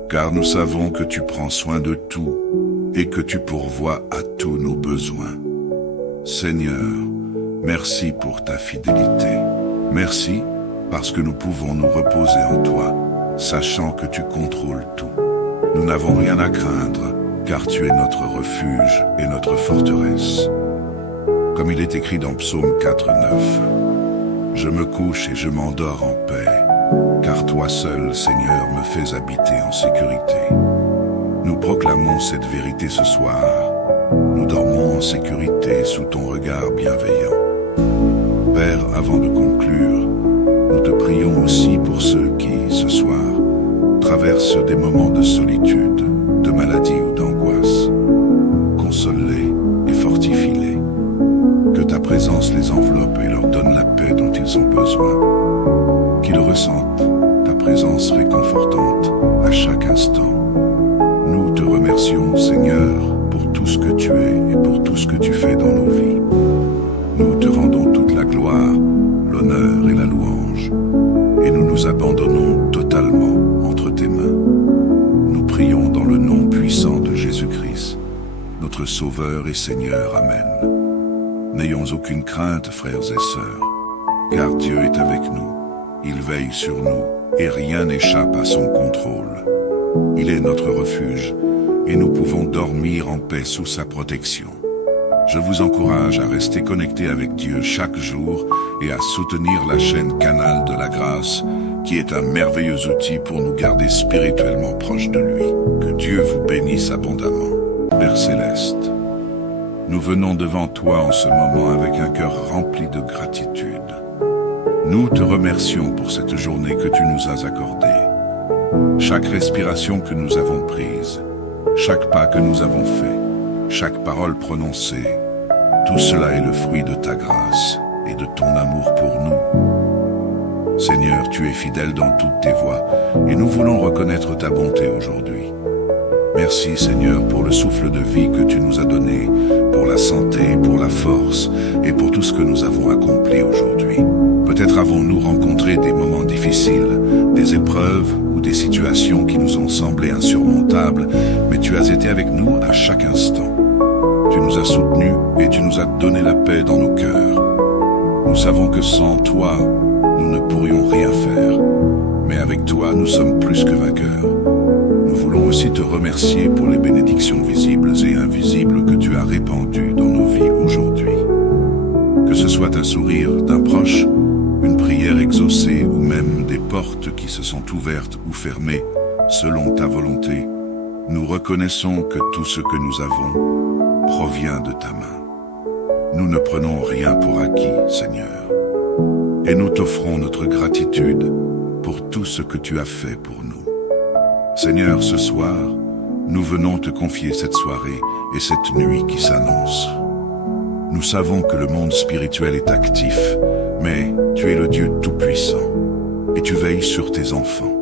car nous savons que tu prends soin de tout et que tu pourvois à tous nos besoins. Seigneur, merci pour ta fidélité. Merci parce que nous pouvons nous reposer en toi, sachant que tu contrôles tout. Nous n'avons rien à craindre, car tu es notre refuge et notre forteresse. Comme il est écrit dans Psaume 4,9, « Je me couche et je m'endors en paix, car toi seul, Seigneur, me fais habiter en sécurité. » Nous proclamons cette vérité ce soir. Nous dormons en sécurité sous ton regard bienveillant. Père, avant de conclure, nous te prions aussi pour ceux qui, ce soir, traversent des moments de solitude, de maladie ou d'angoisse. Console-les et fortifie-les. Que ta présence les enveloppe et leur donne la paix dont ils ont besoin. Qu'ils ressentent ta présence réconfortante à chaque instant. Nous te remercions, Seigneur, pour tout ce que tu es et pour tout ce que tu fais dans nos vies. Nous te rendons toute la gloire, l'honneur et la louange, et nous nous abandonnons totalement entre tes mains. Nous prions dans le nom puissant de Jésus-Christ, notre Sauveur et Seigneur. Amen. N'ayons aucune crainte, frères et sœurs, car Dieu est avec nous. Il veille sur nous, et rien n'échappe à son contrôle. Il est notre refuge, et nous pouvons dormir en paix sous sa protection. Je vous encourage à rester connecté avec Dieu chaque jour et à soutenir la chaîne Canal de la Grâce, qui est un merveilleux outil pour nous garder spirituellement proches de lui. Que Dieu vous bénisse abondamment. Père Céleste, nous venons devant toi en ce moment avec un cœur rempli de gratitude. Nous te remercions pour cette journée que tu nous as accordée. Chaque respiration que nous avons prise, chaque pas que nous avons fait, chaque parole prononcée, Tout cela est le fruit de ta grâce et de ton amour pour nous. Seigneur, tu es fidèle dans toutes tes voies et nous voulons reconnaître ta bonté aujourd'hui. Merci Seigneur pour le souffle de vie que tu nous as donné, pour la santé, pour la force et pour tout ce que nous avons accompli aujourd'hui. Peut-être avons-nous rencontré des moments difficiles, des épreuves ou des situations qui nous ont semblé insurmontables, mais tu as été avec nous à chaque instant. Tu nous as soutenus et tu nous as donné la paix dans nos cœurs. Nous savons que sans toi, nous ne pourrions rien faire, mais avec toi, nous sommes plus que vainqueurs. Nous voulons aussi te remercier pour les bénédictions visibles et invisibles que tu as répandues dans nos vies aujourd'hui. Que ce soit un sourire d'un proche, une prière exaucée ou même des portes qui se sont ouvertes ou fermées selon ta volonté, nous reconnaissons que tout ce que nous avons provient de ta main. Nous ne prenons rien pour acquis, Seigneur, et nous t'offrons notre gratitude pour tout ce que tu as fait pour nous. Seigneur, ce soir, nous venons te confier cette soirée et cette nuit qui s'annonce. Nous savons que le monde spirituel est actif, mais tu es le Dieu Tout-Puissant et tu veilles sur tes enfants.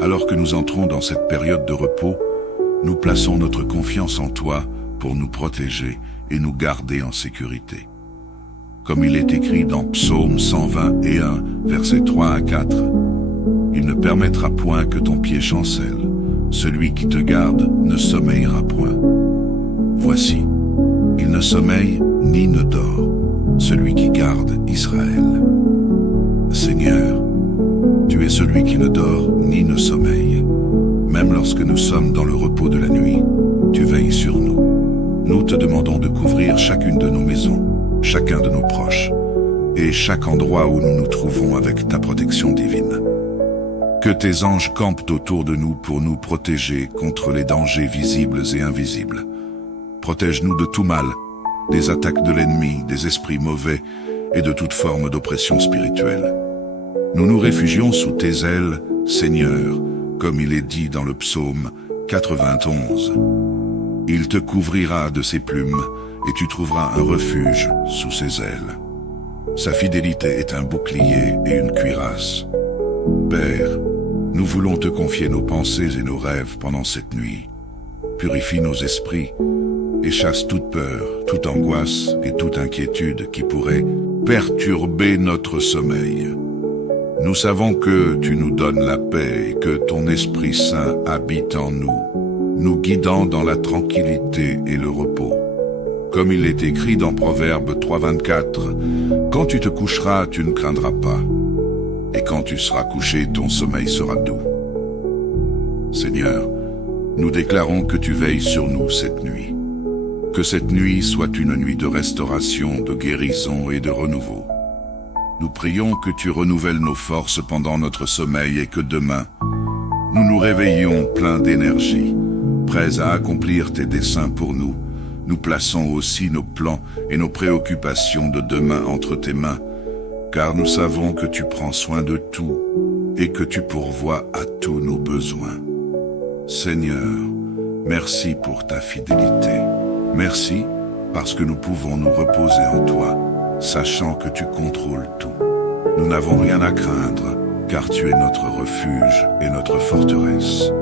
Alors que nous entrons dans cette période de repos, nous plaçons notre confiance en toi pour nous protéger et nous garder en sécurité. Comme il est écrit dans Psaume 121, versets 3 à 4, « Il ne permettra point que ton pied chancelle, celui qui te garde ne sommeillera point. Voici, il ne sommeille ni ne dort, celui qui garde Israël. Seigneur, tu es celui qui ne dort ni ne sommeille. Même lorsque nous sommes dans le repos de la nuit, tu veilles sur nous. Nous te demandons de couvrir chacune de nos maisons, chacun de nos proches, et chaque endroit où nous nous trouvons avec ta protection divine. Que tes anges campent autour de nous pour nous protéger contre les dangers visibles et invisibles. Protège-nous de tout mal, des attaques de l'ennemi, des esprits mauvais et de toute forme d'oppression spirituelle. Nous nous réfugions sous tes ailes, Seigneur, comme il est dit dans le psaume 91. Il te couvrira de ses plumes et tu trouveras un refuge sous ses ailes. Sa fidélité est un bouclier et une cuirasse. Père, nous voulons te confier nos pensées et nos rêves pendant cette nuit. Purifie nos esprits et chasse toute peur, toute angoisse et toute inquiétude qui pourrait perturber notre sommeil. Nous savons que tu nous donnes la paix et que ton Esprit Saint habite en nous, nous guidant dans la tranquillité et le repos. Comme il est écrit dans Proverbe 3,24, « Quand tu te coucheras, tu ne craindras pas. Et quand tu seras couché, ton sommeil sera doux. » Seigneur, nous déclarons que tu veilles sur nous cette nuit. Que cette nuit soit une nuit de restauration, de guérison et de renouveau. Nous prions que tu renouvelles nos forces pendant notre sommeil et que demain, nous nous réveillions pleins d'énergie, prêts à accomplir tes desseins pour nous. Nous plaçons aussi nos plans et nos préoccupations de demain entre tes mains, car nous savons que tu prends soin de tout et que tu pourvois à tous nos besoins. Seigneur, merci pour ta fidélité. Merci parce que nous pouvons nous reposer en toi, sachant que tu contrôles tout. Nous n'avons rien à craindre, car tu es notre refuge et notre forteresse.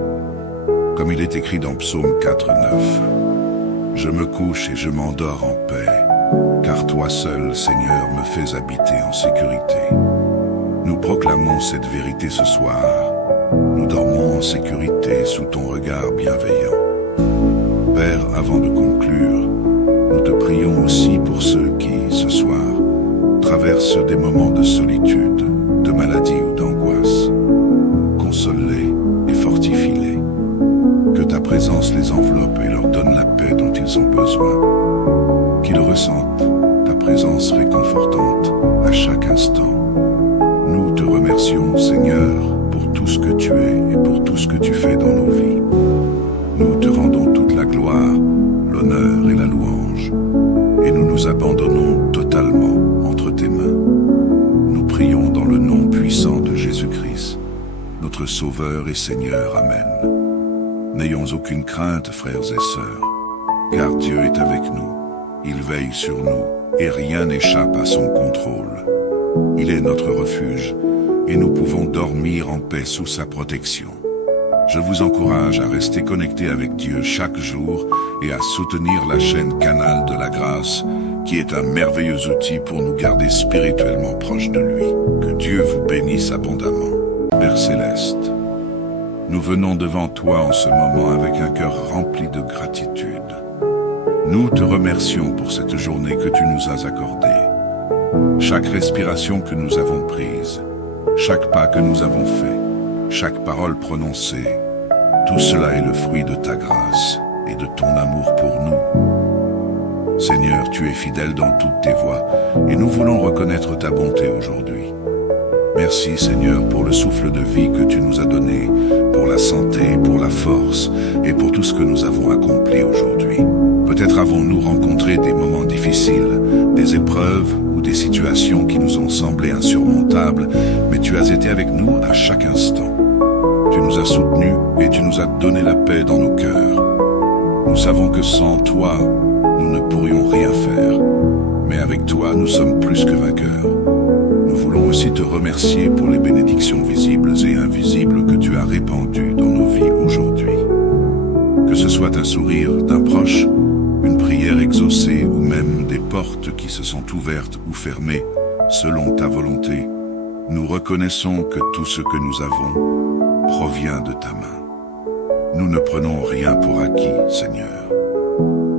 Comme il est écrit dans Psaume 4,9, « Je me couche et je m'endors en paix, car toi seul, Seigneur, me fais habiter en sécurité. » Nous proclamons cette vérité ce soir. Nous dormons en sécurité sous ton regard bienveillant. Père, avant de conclure, nous te prions aussi pour ceux qui, ce soir, traversent des moments de solitude, de maladie ou d'angoisse. Console-les et fortifie-les. Que ta présence les enveloppe et leur donne la paix dont ils ont besoin. Qu'ils ressentent ta présence réconfortante à chaque instant. Nous te remercions, Seigneur, pour tout ce que tu es et pour tout ce que tu fais dans nos vies. Nous te rendons toute la gloire, l'honneur et la louange, et nous nous abandonnons totalement entre tes mains. Nous prions dans le nom puissant de Jésus-Christ, notre Sauveur et Seigneur. Amen. N'ayons aucune crainte, frères et sœurs, car Dieu est avec nous. Il veille sur nous, et rien n'échappe à son contrôle. Il est notre refuge, et nous pouvons dormir en paix sous sa protection. Je vous encourage à rester connecté avec Dieu chaque jour et à soutenir la chaîne Canal de la Grâce, qui est un merveilleux outil pour nous garder spirituellement proches de lui. Que Dieu vous bénisse abondamment. Père Céleste, nous venons devant toi en ce moment avec un cœur rempli de gratitude. Nous te remercions pour cette journée que tu nous as accordée. Chaque respiration que nous avons prise, chaque pas que nous avons fait, chaque parole prononcée, tout cela est le fruit de ta grâce et de ton amour pour nous. Seigneur, tu es fidèle dans toutes tes voies et nous voulons reconnaître ta bonté aujourd'hui. Merci Seigneur pour le souffle de vie que tu nous as donné, pour la santé, pour la force et pour tout ce que nous avons accompli aujourd'hui. Peut-être avons-nous rencontré des moments difficiles, des épreuves ou des situations qui nous ont semblé insurmontables, mais tu as été avec nous à chaque instant. Tu nous as soutenus et tu nous as donné la paix dans nos cœurs. Nous savons que sans toi, nous ne pourrions rien faire, mais avec toi, nous sommes plus que vainqueurs. Nous voulons aussi te remercier pour les bénédictions visibles et invisibles que tu as répandues dans nos vies aujourd'hui. Que ce soit un sourire d'un proche, une prière exaucée ou même des portes qui se sont ouvertes ou fermées selon ta volonté, nous reconnaissons que tout ce que nous avons provient de ta main. Nous ne prenons rien pour acquis, Seigneur,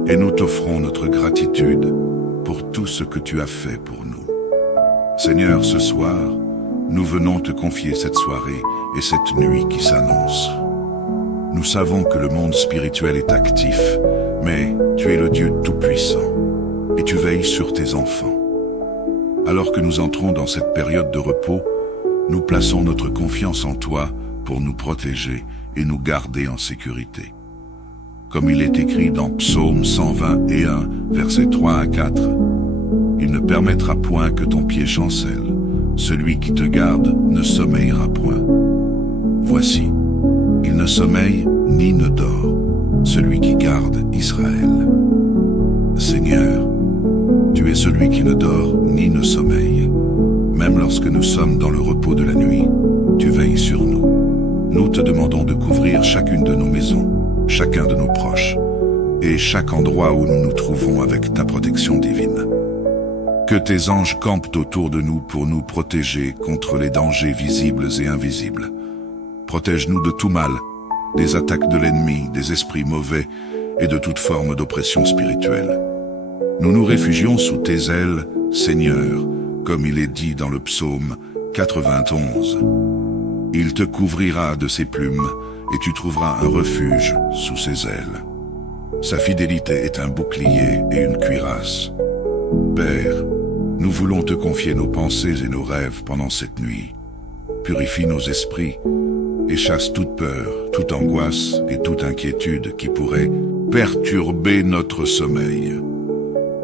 et nous t'offrons notre gratitude pour tout ce que tu as fait pour nous. Seigneur, ce soir, nous venons te confier cette soirée et cette nuit qui s'annonce. Nous savons que le monde spirituel est actif, mais tu es le Dieu Tout-Puissant et tu veilles sur tes enfants. Alors que nous entrons dans cette période de repos, nous plaçons notre confiance en toi pour nous protéger et nous garder en sécurité. Comme il est écrit dans Psaume 121, versets 3 à 4, « Il ne permettra point que ton pied chancelle, celui qui te garde ne sommeillera point. Voici, il ne sommeille ni ne dort, celui qui garde Israël. Seigneur, tu es celui qui ne dort ni ne sommeille. Même lorsque nous sommes dans le repos de la nuit, tu veilles sur nous. Nous te demandons de couvrir chacune de nos maisons, chacun de nos proches, et chaque endroit où nous nous trouvons avec ta protection divine. Que tes anges campent autour de nous pour nous protéger contre les dangers visibles et invisibles. Protège-nous de tout mal, des attaques de l'ennemi, des esprits mauvais et de toute forme d'oppression spirituelle. Nous nous réfugions sous tes ailes, Seigneur, comme il est dit dans le psaume 91. Il te couvrira de ses plumes et tu trouveras un refuge sous ses ailes. Sa fidélité est un bouclier et une cuirasse. Père, nous voulons te confier nos pensées et nos rêves pendant cette nuit. Purifie nos esprits et chasse toute peur, toute angoisse et toute inquiétude qui pourrait perturber notre sommeil.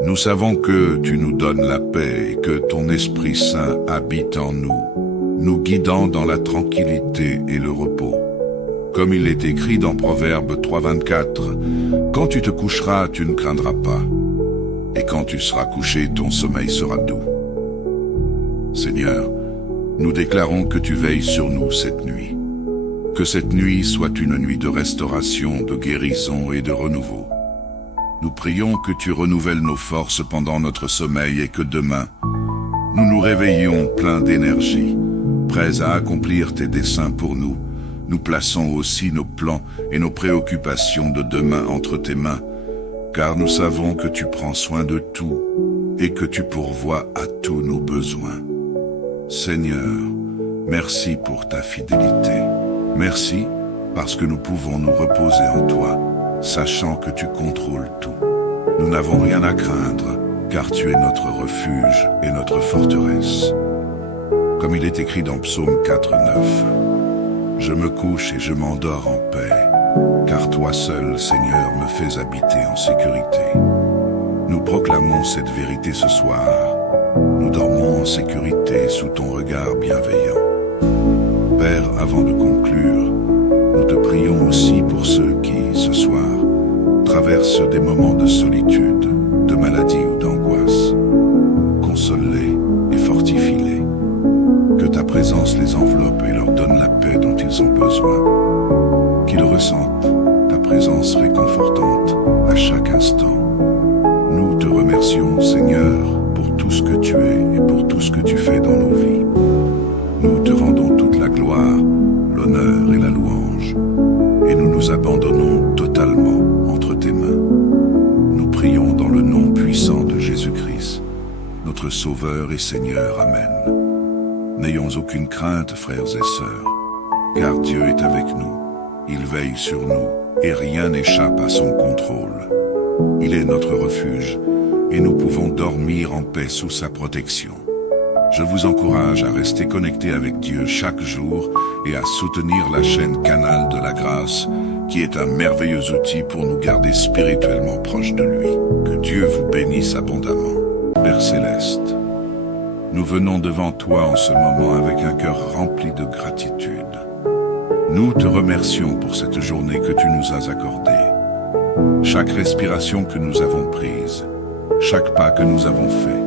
Nous savons que tu nous donnes la paix et que ton Esprit Saint habite en nous, nous guidant dans la tranquillité et le repos. Comme il est écrit dans Proverbe 3,24, « Quand tu te coucheras, tu ne craindras pas, et quand tu seras couché, ton sommeil sera doux. » Seigneur, nous déclarons que tu veilles sur nous cette nuit. Que cette nuit soit une nuit de restauration, de guérison et de renouveau. Nous prions que tu renouvelles nos forces pendant notre sommeil et que demain, nous nous réveillions pleins d'énergie, prêts à accomplir tes desseins pour nous. Nous plaçons aussi nos plans et nos préoccupations de demain entre tes mains, car nous savons que tu prends soin de tout et que tu pourvois à tous nos besoins. Seigneur, merci pour ta fidélité. Merci parce que nous pouvons nous reposer en toi, sachant que tu contrôles tout. Nous n'avons rien à craindre, car tu es notre refuge et notre forteresse. Comme il est écrit dans Psaume 4:9, « Je me couche et je m'endors en paix, car toi seul, Seigneur, me fais habiter en sécurité. » Nous proclamons cette vérité ce soir. Nous dormons en sécurité sous ton regard bienveillant. Père, avant de conclure, nous te prions aussi pour ceux qui, ce soir, traversent des moments de solitude, de maladie qu'ils ressentent ta présence réconfortante à chaque instant. Nous te remercions, Seigneur, pour tout ce que tu es et pour tout ce que tu fais dans nos vies. Nous te rendons toute la gloire, l'honneur et la louange, et nous nous abandonnons totalement entre tes mains. Nous prions dans le nom puissant de Jésus-Christ, notre Sauveur et Seigneur. Amen. N'ayons aucune crainte, frères et sœurs, car Dieu est avec nous. Il veille sur nous, et rien n'échappe à son contrôle. Il est notre refuge, et nous pouvons dormir en paix sous sa protection. Je vous encourage à rester connecté avec Dieu chaque jour et à soutenir la chaîne Canal de la Grâce, qui est un merveilleux outil pour nous garder spirituellement proches de lui. Que Dieu vous bénisse abondamment. Père Céleste, nous venons devant toi en ce moment avec un cœur rempli de gratitude. Nous te remercions pour cette journée que tu nous as accordée. Chaque respiration que nous avons prise, chaque pas que nous avons fait,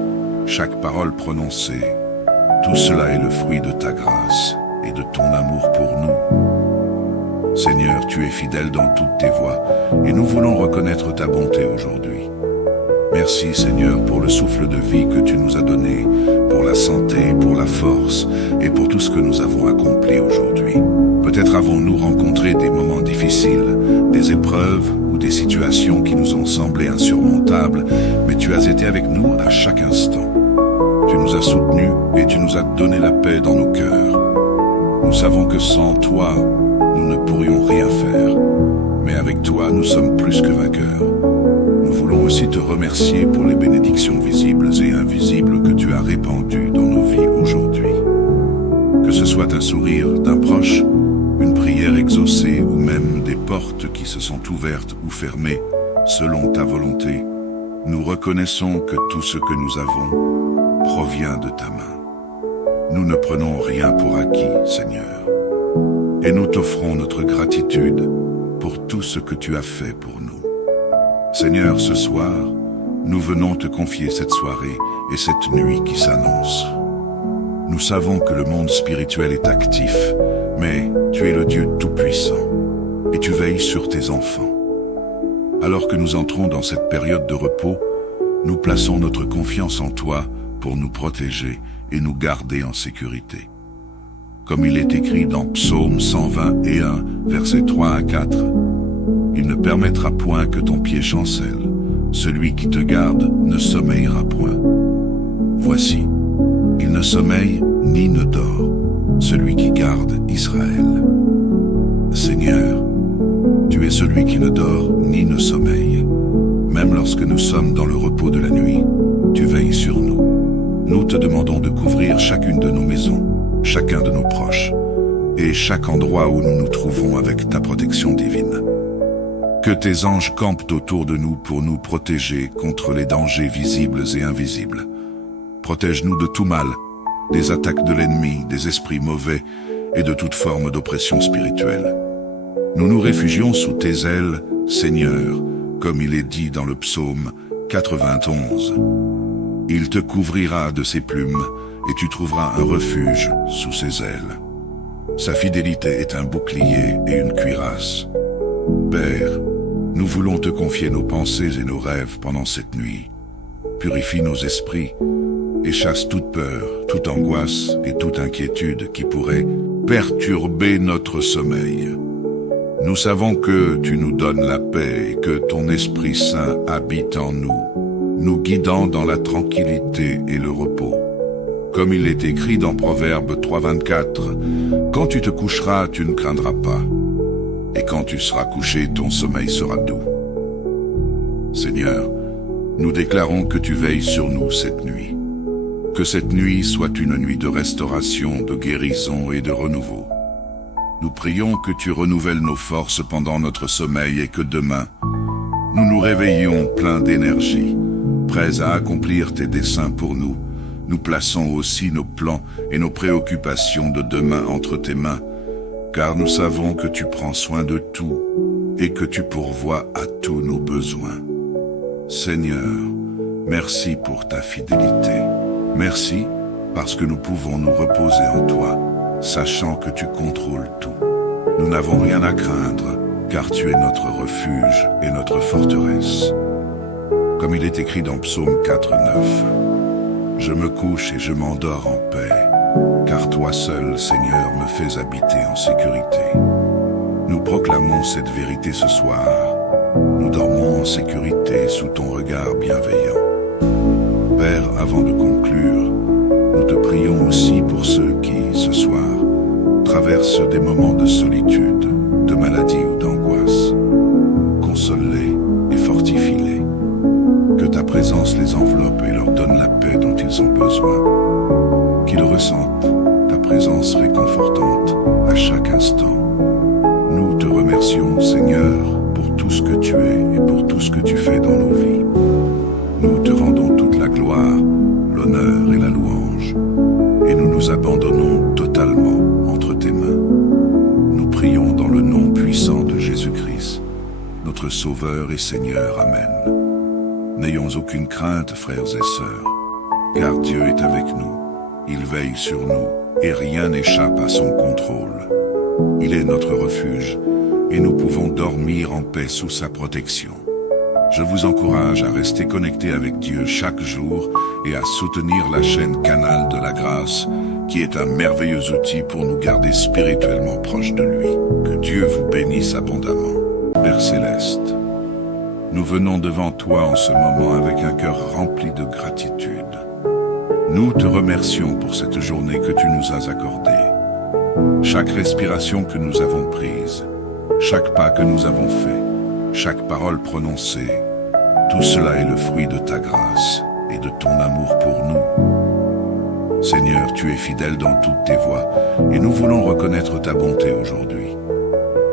chaque parole prononcée, tout cela est le fruit de ta grâce et de ton amour pour nous. Seigneur, tu es fidèle dans toutes tes voies et nous voulons reconnaître ta bonté aujourd'hui. Merci Seigneur pour le souffle de vie que tu nous as donné, pour la santé, pour la force et pour tout ce que nous avons accompli aujourd'hui. Peut-être avons-nous rencontré des moments difficiles, des épreuves ou des situations qui nous ont semblé insurmontables, mais tu as été avec nous à chaque instant. Tu nous as soutenus et tu nous as donné la paix dans nos cœurs. Nous savons que sans toi, nous ne pourrions rien faire, mais avec toi, nous sommes plus que vainqueurs. Nous voulons aussi te remercier pour les bénédictions visibles et invisibles que tu as répandues dans nos vies aujourd'hui. Que ce soit un sourire d'un proche, une prière exaucée ou même des portes qui se sont ouvertes ou fermées selon ta volonté, nous reconnaissons que tout ce que nous avons provient de ta main. Nous ne prenons rien pour acquis, Seigneur, et nous t'offrons notre gratitude pour tout ce que tu as fait pour nous. Seigneur, ce soir, nous venons te confier cette soirée et cette nuit qui s'annonce. Nous savons que le monde spirituel est actif, mais tu es le Dieu Tout-Puissant et tu veilles sur tes enfants. Alors que nous entrons dans cette période de repos, nous plaçons notre confiance en toi pour nous protéger et nous garder en sécurité. Comme il est écrit dans Psaume 121, versets 3 à 4, « Il ne permettra point que ton pied chancelle, celui qui te garde ne sommeillera point. Voici, il ne sommeille ni ne dort, celui qui garde Israël. Seigneur, tu es celui qui ne dort ni ne sommeille. Même lorsque nous sommes dans le repos de la nuit, tu veilles sur nous. Nous te demandons de couvrir chacune de nos maisons, chacun de nos proches, et chaque endroit où nous nous trouvons avec ta protection divine. Que tes anges campent autour de nous pour nous protéger contre les dangers visibles et invisibles. Protège-nous de tout mal, des attaques de l'ennemi, des esprits mauvais et de toute forme d'oppression spirituelle. Nous nous réfugions sous tes ailes, Seigneur, comme il est dit dans le psaume 91. Il te couvrira de ses plumes et tu trouveras un refuge sous ses ailes. Sa fidélité est un bouclier et une cuirasse. Père, nous voulons te confier nos pensées et nos rêves pendant cette nuit. Purifie nos esprits et chasse toute peur, toute angoisse et toute inquiétude qui pourrait perturber notre sommeil. Nous savons que tu nous donnes la paix et que ton Esprit Saint habite en nous, nous guidant dans la tranquillité et le repos. Comme il est écrit dans Proverbe 3,24, « Quand tu te coucheras, tu ne craindras pas, et quand tu seras couché, ton sommeil sera doux. » Seigneur, nous déclarons que tu veilles sur nous cette nuit. Que cette nuit soit une nuit de restauration, de guérison et de renouveau. Nous prions que tu renouvelles nos forces pendant notre sommeil et que demain, nous nous réveillions pleins d'énergie, prêts à accomplir tes desseins pour nous. Nous plaçons aussi nos plans et nos préoccupations de demain entre tes mains, car nous savons que tu prends soin de tout et que tu pourvois à tous nos besoins. Seigneur, merci pour ta fidélité. Merci parce que nous pouvons nous reposer en toi, sachant que tu contrôles tout. Nous n'avons rien à craindre, car tu es notre refuge et notre forteresse. Comme il est écrit dans Psaume 4:9, « Je me couche et je m'endors en paix, car toi seul, Seigneur, me fais habiter en sécurité. » Nous proclamons cette vérité ce soir. Nous dormons en sécurité sous ton regard bienveillant. Père, avant de conclure, nous te prions aussi pour ceux qui, ce soir, traversent des moments de solitude, de maladie ou d'angoisse. Console-les et fortifie-les. Que ta présence les enveloppe et leur donne la paix dont ils ont besoin. Qu'ils ressentent ta présence réconfortante à chaque instant. Nous te remercions, Seigneur, pour tout ce que tu es et pour tout ce que tu fais dans nos vies. Nous te rendons toute la gloire, l'honneur et la louange, et nous nous abandonnons totalement entre tes mains. Nous prions dans le nom puissant de Jésus-Christ, notre Sauveur et Seigneur. Amen. N'ayons aucune crainte, frères et sœurs, car Dieu est avec nous. Il veille sur nous, et rien n'échappe à son contrôle. Il est notre refuge, et nous pouvons dormir en paix sous sa protection. Je vous encourage à rester connecté avec Dieu chaque jour et à soutenir la chaîne Canal de la Grâce, qui est un merveilleux outil pour nous garder spirituellement proches de lui. Que Dieu vous bénisse abondamment. Père Céleste, nous venons devant toi en ce moment avec un cœur rempli de gratitude. Nous te remercions pour cette journée que tu nous as accordée. Chaque respiration que nous avons prise, chaque pas que nous avons fait, chaque parole prononcée, tout cela est le fruit de ta grâce et de ton amour pour nous. Seigneur, tu es fidèle dans toutes tes voies et nous voulons reconnaître ta bonté aujourd'hui.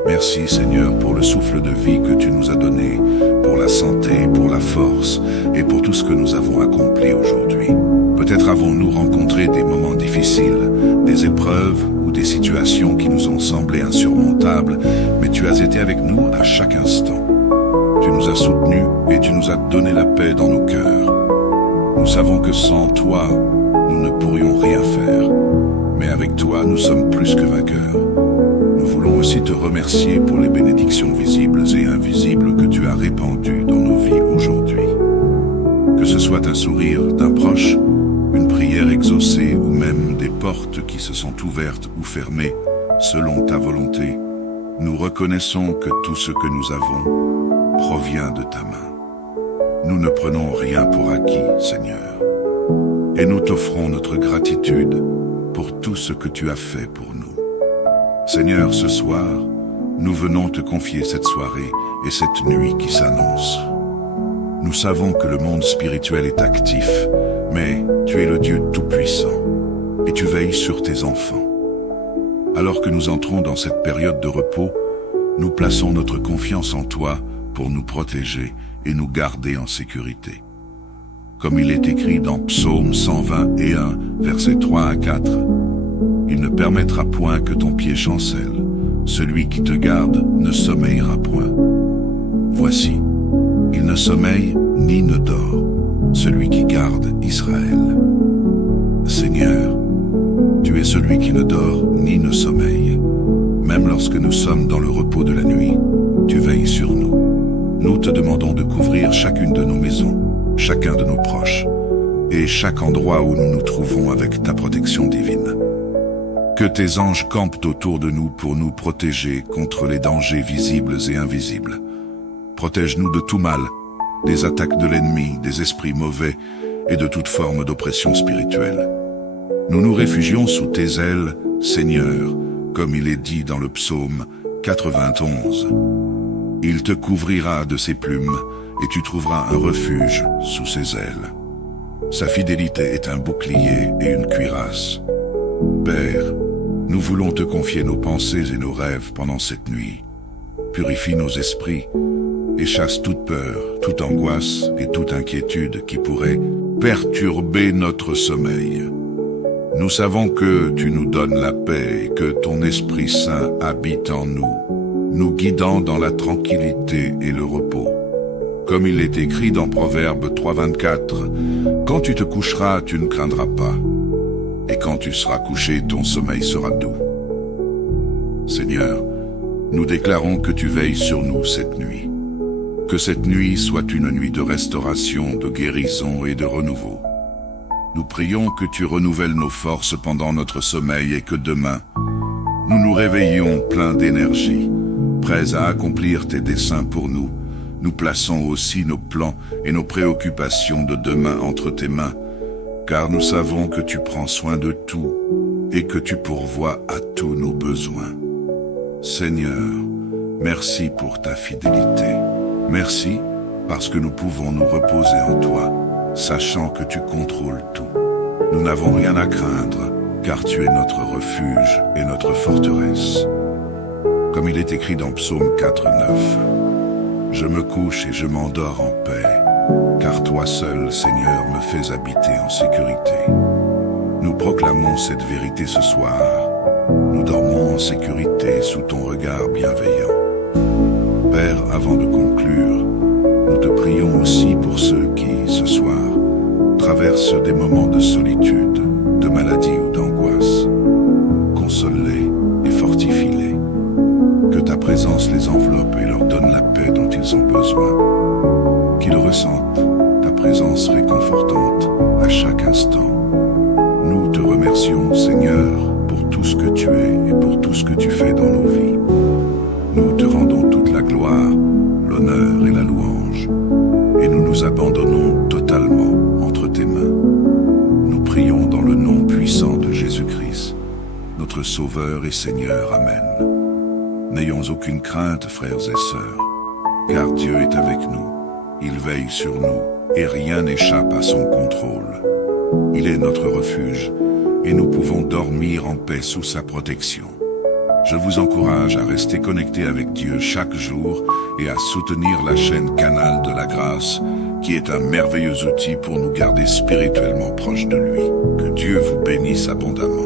Merci Seigneur pour le souffle de vie que tu nous as donné, pour la santé, pour la force et pour tout ce que nous avons accompli aujourd'hui. Peut-être avons-nous rencontré des moments difficiles, des épreuves ou des situations qui nous ont semblé insurmontables, mais tu as été avec nous à chaque instant. Tu nous as soutenus et tu nous as donné la paix dans nos cœurs. Nous savons que sans toi, nous ne pourrions rien faire, mais avec toi, nous sommes plus que vainqueurs. Nous voulons aussi te remercier pour les bénédictions visibles et invisibles que tu as répandues dans nos vies aujourd'hui. Que ce soit un sourire d'un proche, une prière exaucée ou même des portes qui se sont ouvertes ou fermées selon ta volonté, nous reconnaissons que tout ce que nous avons provient de ta main. Nous ne prenons rien pour acquis, Seigneur, et nous t'offrons notre gratitude pour tout ce que tu as fait pour nous. Seigneur, ce soir, nous venons te confier cette soirée et cette nuit qui s'annonce. Nous savons que le monde spirituel est actif, mais tu es le Dieu tout-puissant et tu veilles sur tes enfants. Alors que nous entrons dans cette période de repos, nous plaçons notre confiance en toi pour nous protéger et nous garder en sécurité. Comme il est écrit dans Psaume 121, versets 3 à 4, « Il ne permettra point que ton pied chancelle, celui qui te garde ne sommeillera point. Voici, il ne sommeille ni ne dort, celui qui garde Israël. Seigneur, tu es celui qui ne dort ni ne sommeille. Même lorsque nous sommes dans le repos de la nuit, tu veilles sur nous. Nous te demandons de couvrir chacune de nos maisons, chacun de nos proches, et chaque endroit où nous nous trouvons avec ta protection divine. Que tes anges campent autour de nous pour nous protéger contre les dangers visibles et invisibles. Protège-nous de tout mal, des attaques de l'ennemi, des esprits mauvais et de toute forme d'oppression spirituelle. Nous nous réfugions sous tes ailes, Seigneur, comme il est dit dans le psaume 91. Il te couvrira de ses plumes et tu trouveras un refuge sous ses ailes. Sa fidélité est un bouclier et une cuirasse. Père, nous voulons te confier nos pensées et nos rêves pendant cette nuit. Purifie nos esprits et chasse toute peur, toute angoisse et toute inquiétude qui pourrait perturber notre sommeil. Nous savons que tu nous donnes la paix et que ton Esprit Saint habite en nous, nous guidant dans la tranquillité et le repos. Comme il est écrit dans Proverbe 3:24, « Quand tu te coucheras, tu ne craindras pas, et quand tu seras couché, ton sommeil sera doux. » Seigneur, Nous déclarons que tu veilles sur nous cette nuit. Que cette nuit soit une nuit de restauration, de guérison et de renouveau. Nous prions que tu renouvelles nos forces pendant notre sommeil et que demain, nous nous réveillions pleins d'énergie, prêts à accomplir tes desseins pour nous. Nous plaçons aussi nos plans et nos préoccupations de demain entre tes mains, car nous savons que tu prends soin de tout et que tu pourvois à tous nos besoins. Seigneur, merci pour ta fidélité. Merci parce que nous pouvons nous reposer en toi, sachant que tu contrôles tout. Nous n'avons rien à craindre, car tu es notre refuge et notre forteresse. Comme il est écrit dans Psaume 4:9, « Je me couche et je m'endors en paix, car toi seul, Seigneur, me fais habiter en sécurité. » Nous proclamons cette vérité ce soir. Nous dormons en sécurité sous ton regard bienveillant. Père, avant de conclure, nous te prions aussi pour ceux qui, ce soir, traversent des moments de solitude, de maladie ou d'angoisse. Console-les et fortifie-les. Que ta présence les enveloppe et leur donne la paix dont ils ont besoin. Qu'ils ressentent ta présence réconfortante à chaque instant. Nous te remercions, Seigneur, pour tout ce que tu es et pour tout ce que tu fais dans nos vies. Nous te rendons toute la gloire, l'honneur et la louange, et nous nous abandonnons totalement entre tes mains. Nous prions dans le nom puissant de Jésus-Christ, notre Sauveur et Seigneur. Amen. N'ayons aucune crainte, frères et sœurs, car Dieu est avec nous. Il veille sur nous, et rien n'échappe à son contrôle. Il est notre refuge, et nous pouvons dormir en paix sous sa protection. Je vous encourage à rester connecté avec Dieu chaque jour et à soutenir la chaîne Canal de la Grâce, qui est un merveilleux outil pour nous garder spirituellement proches de lui. Que Dieu vous bénisse abondamment.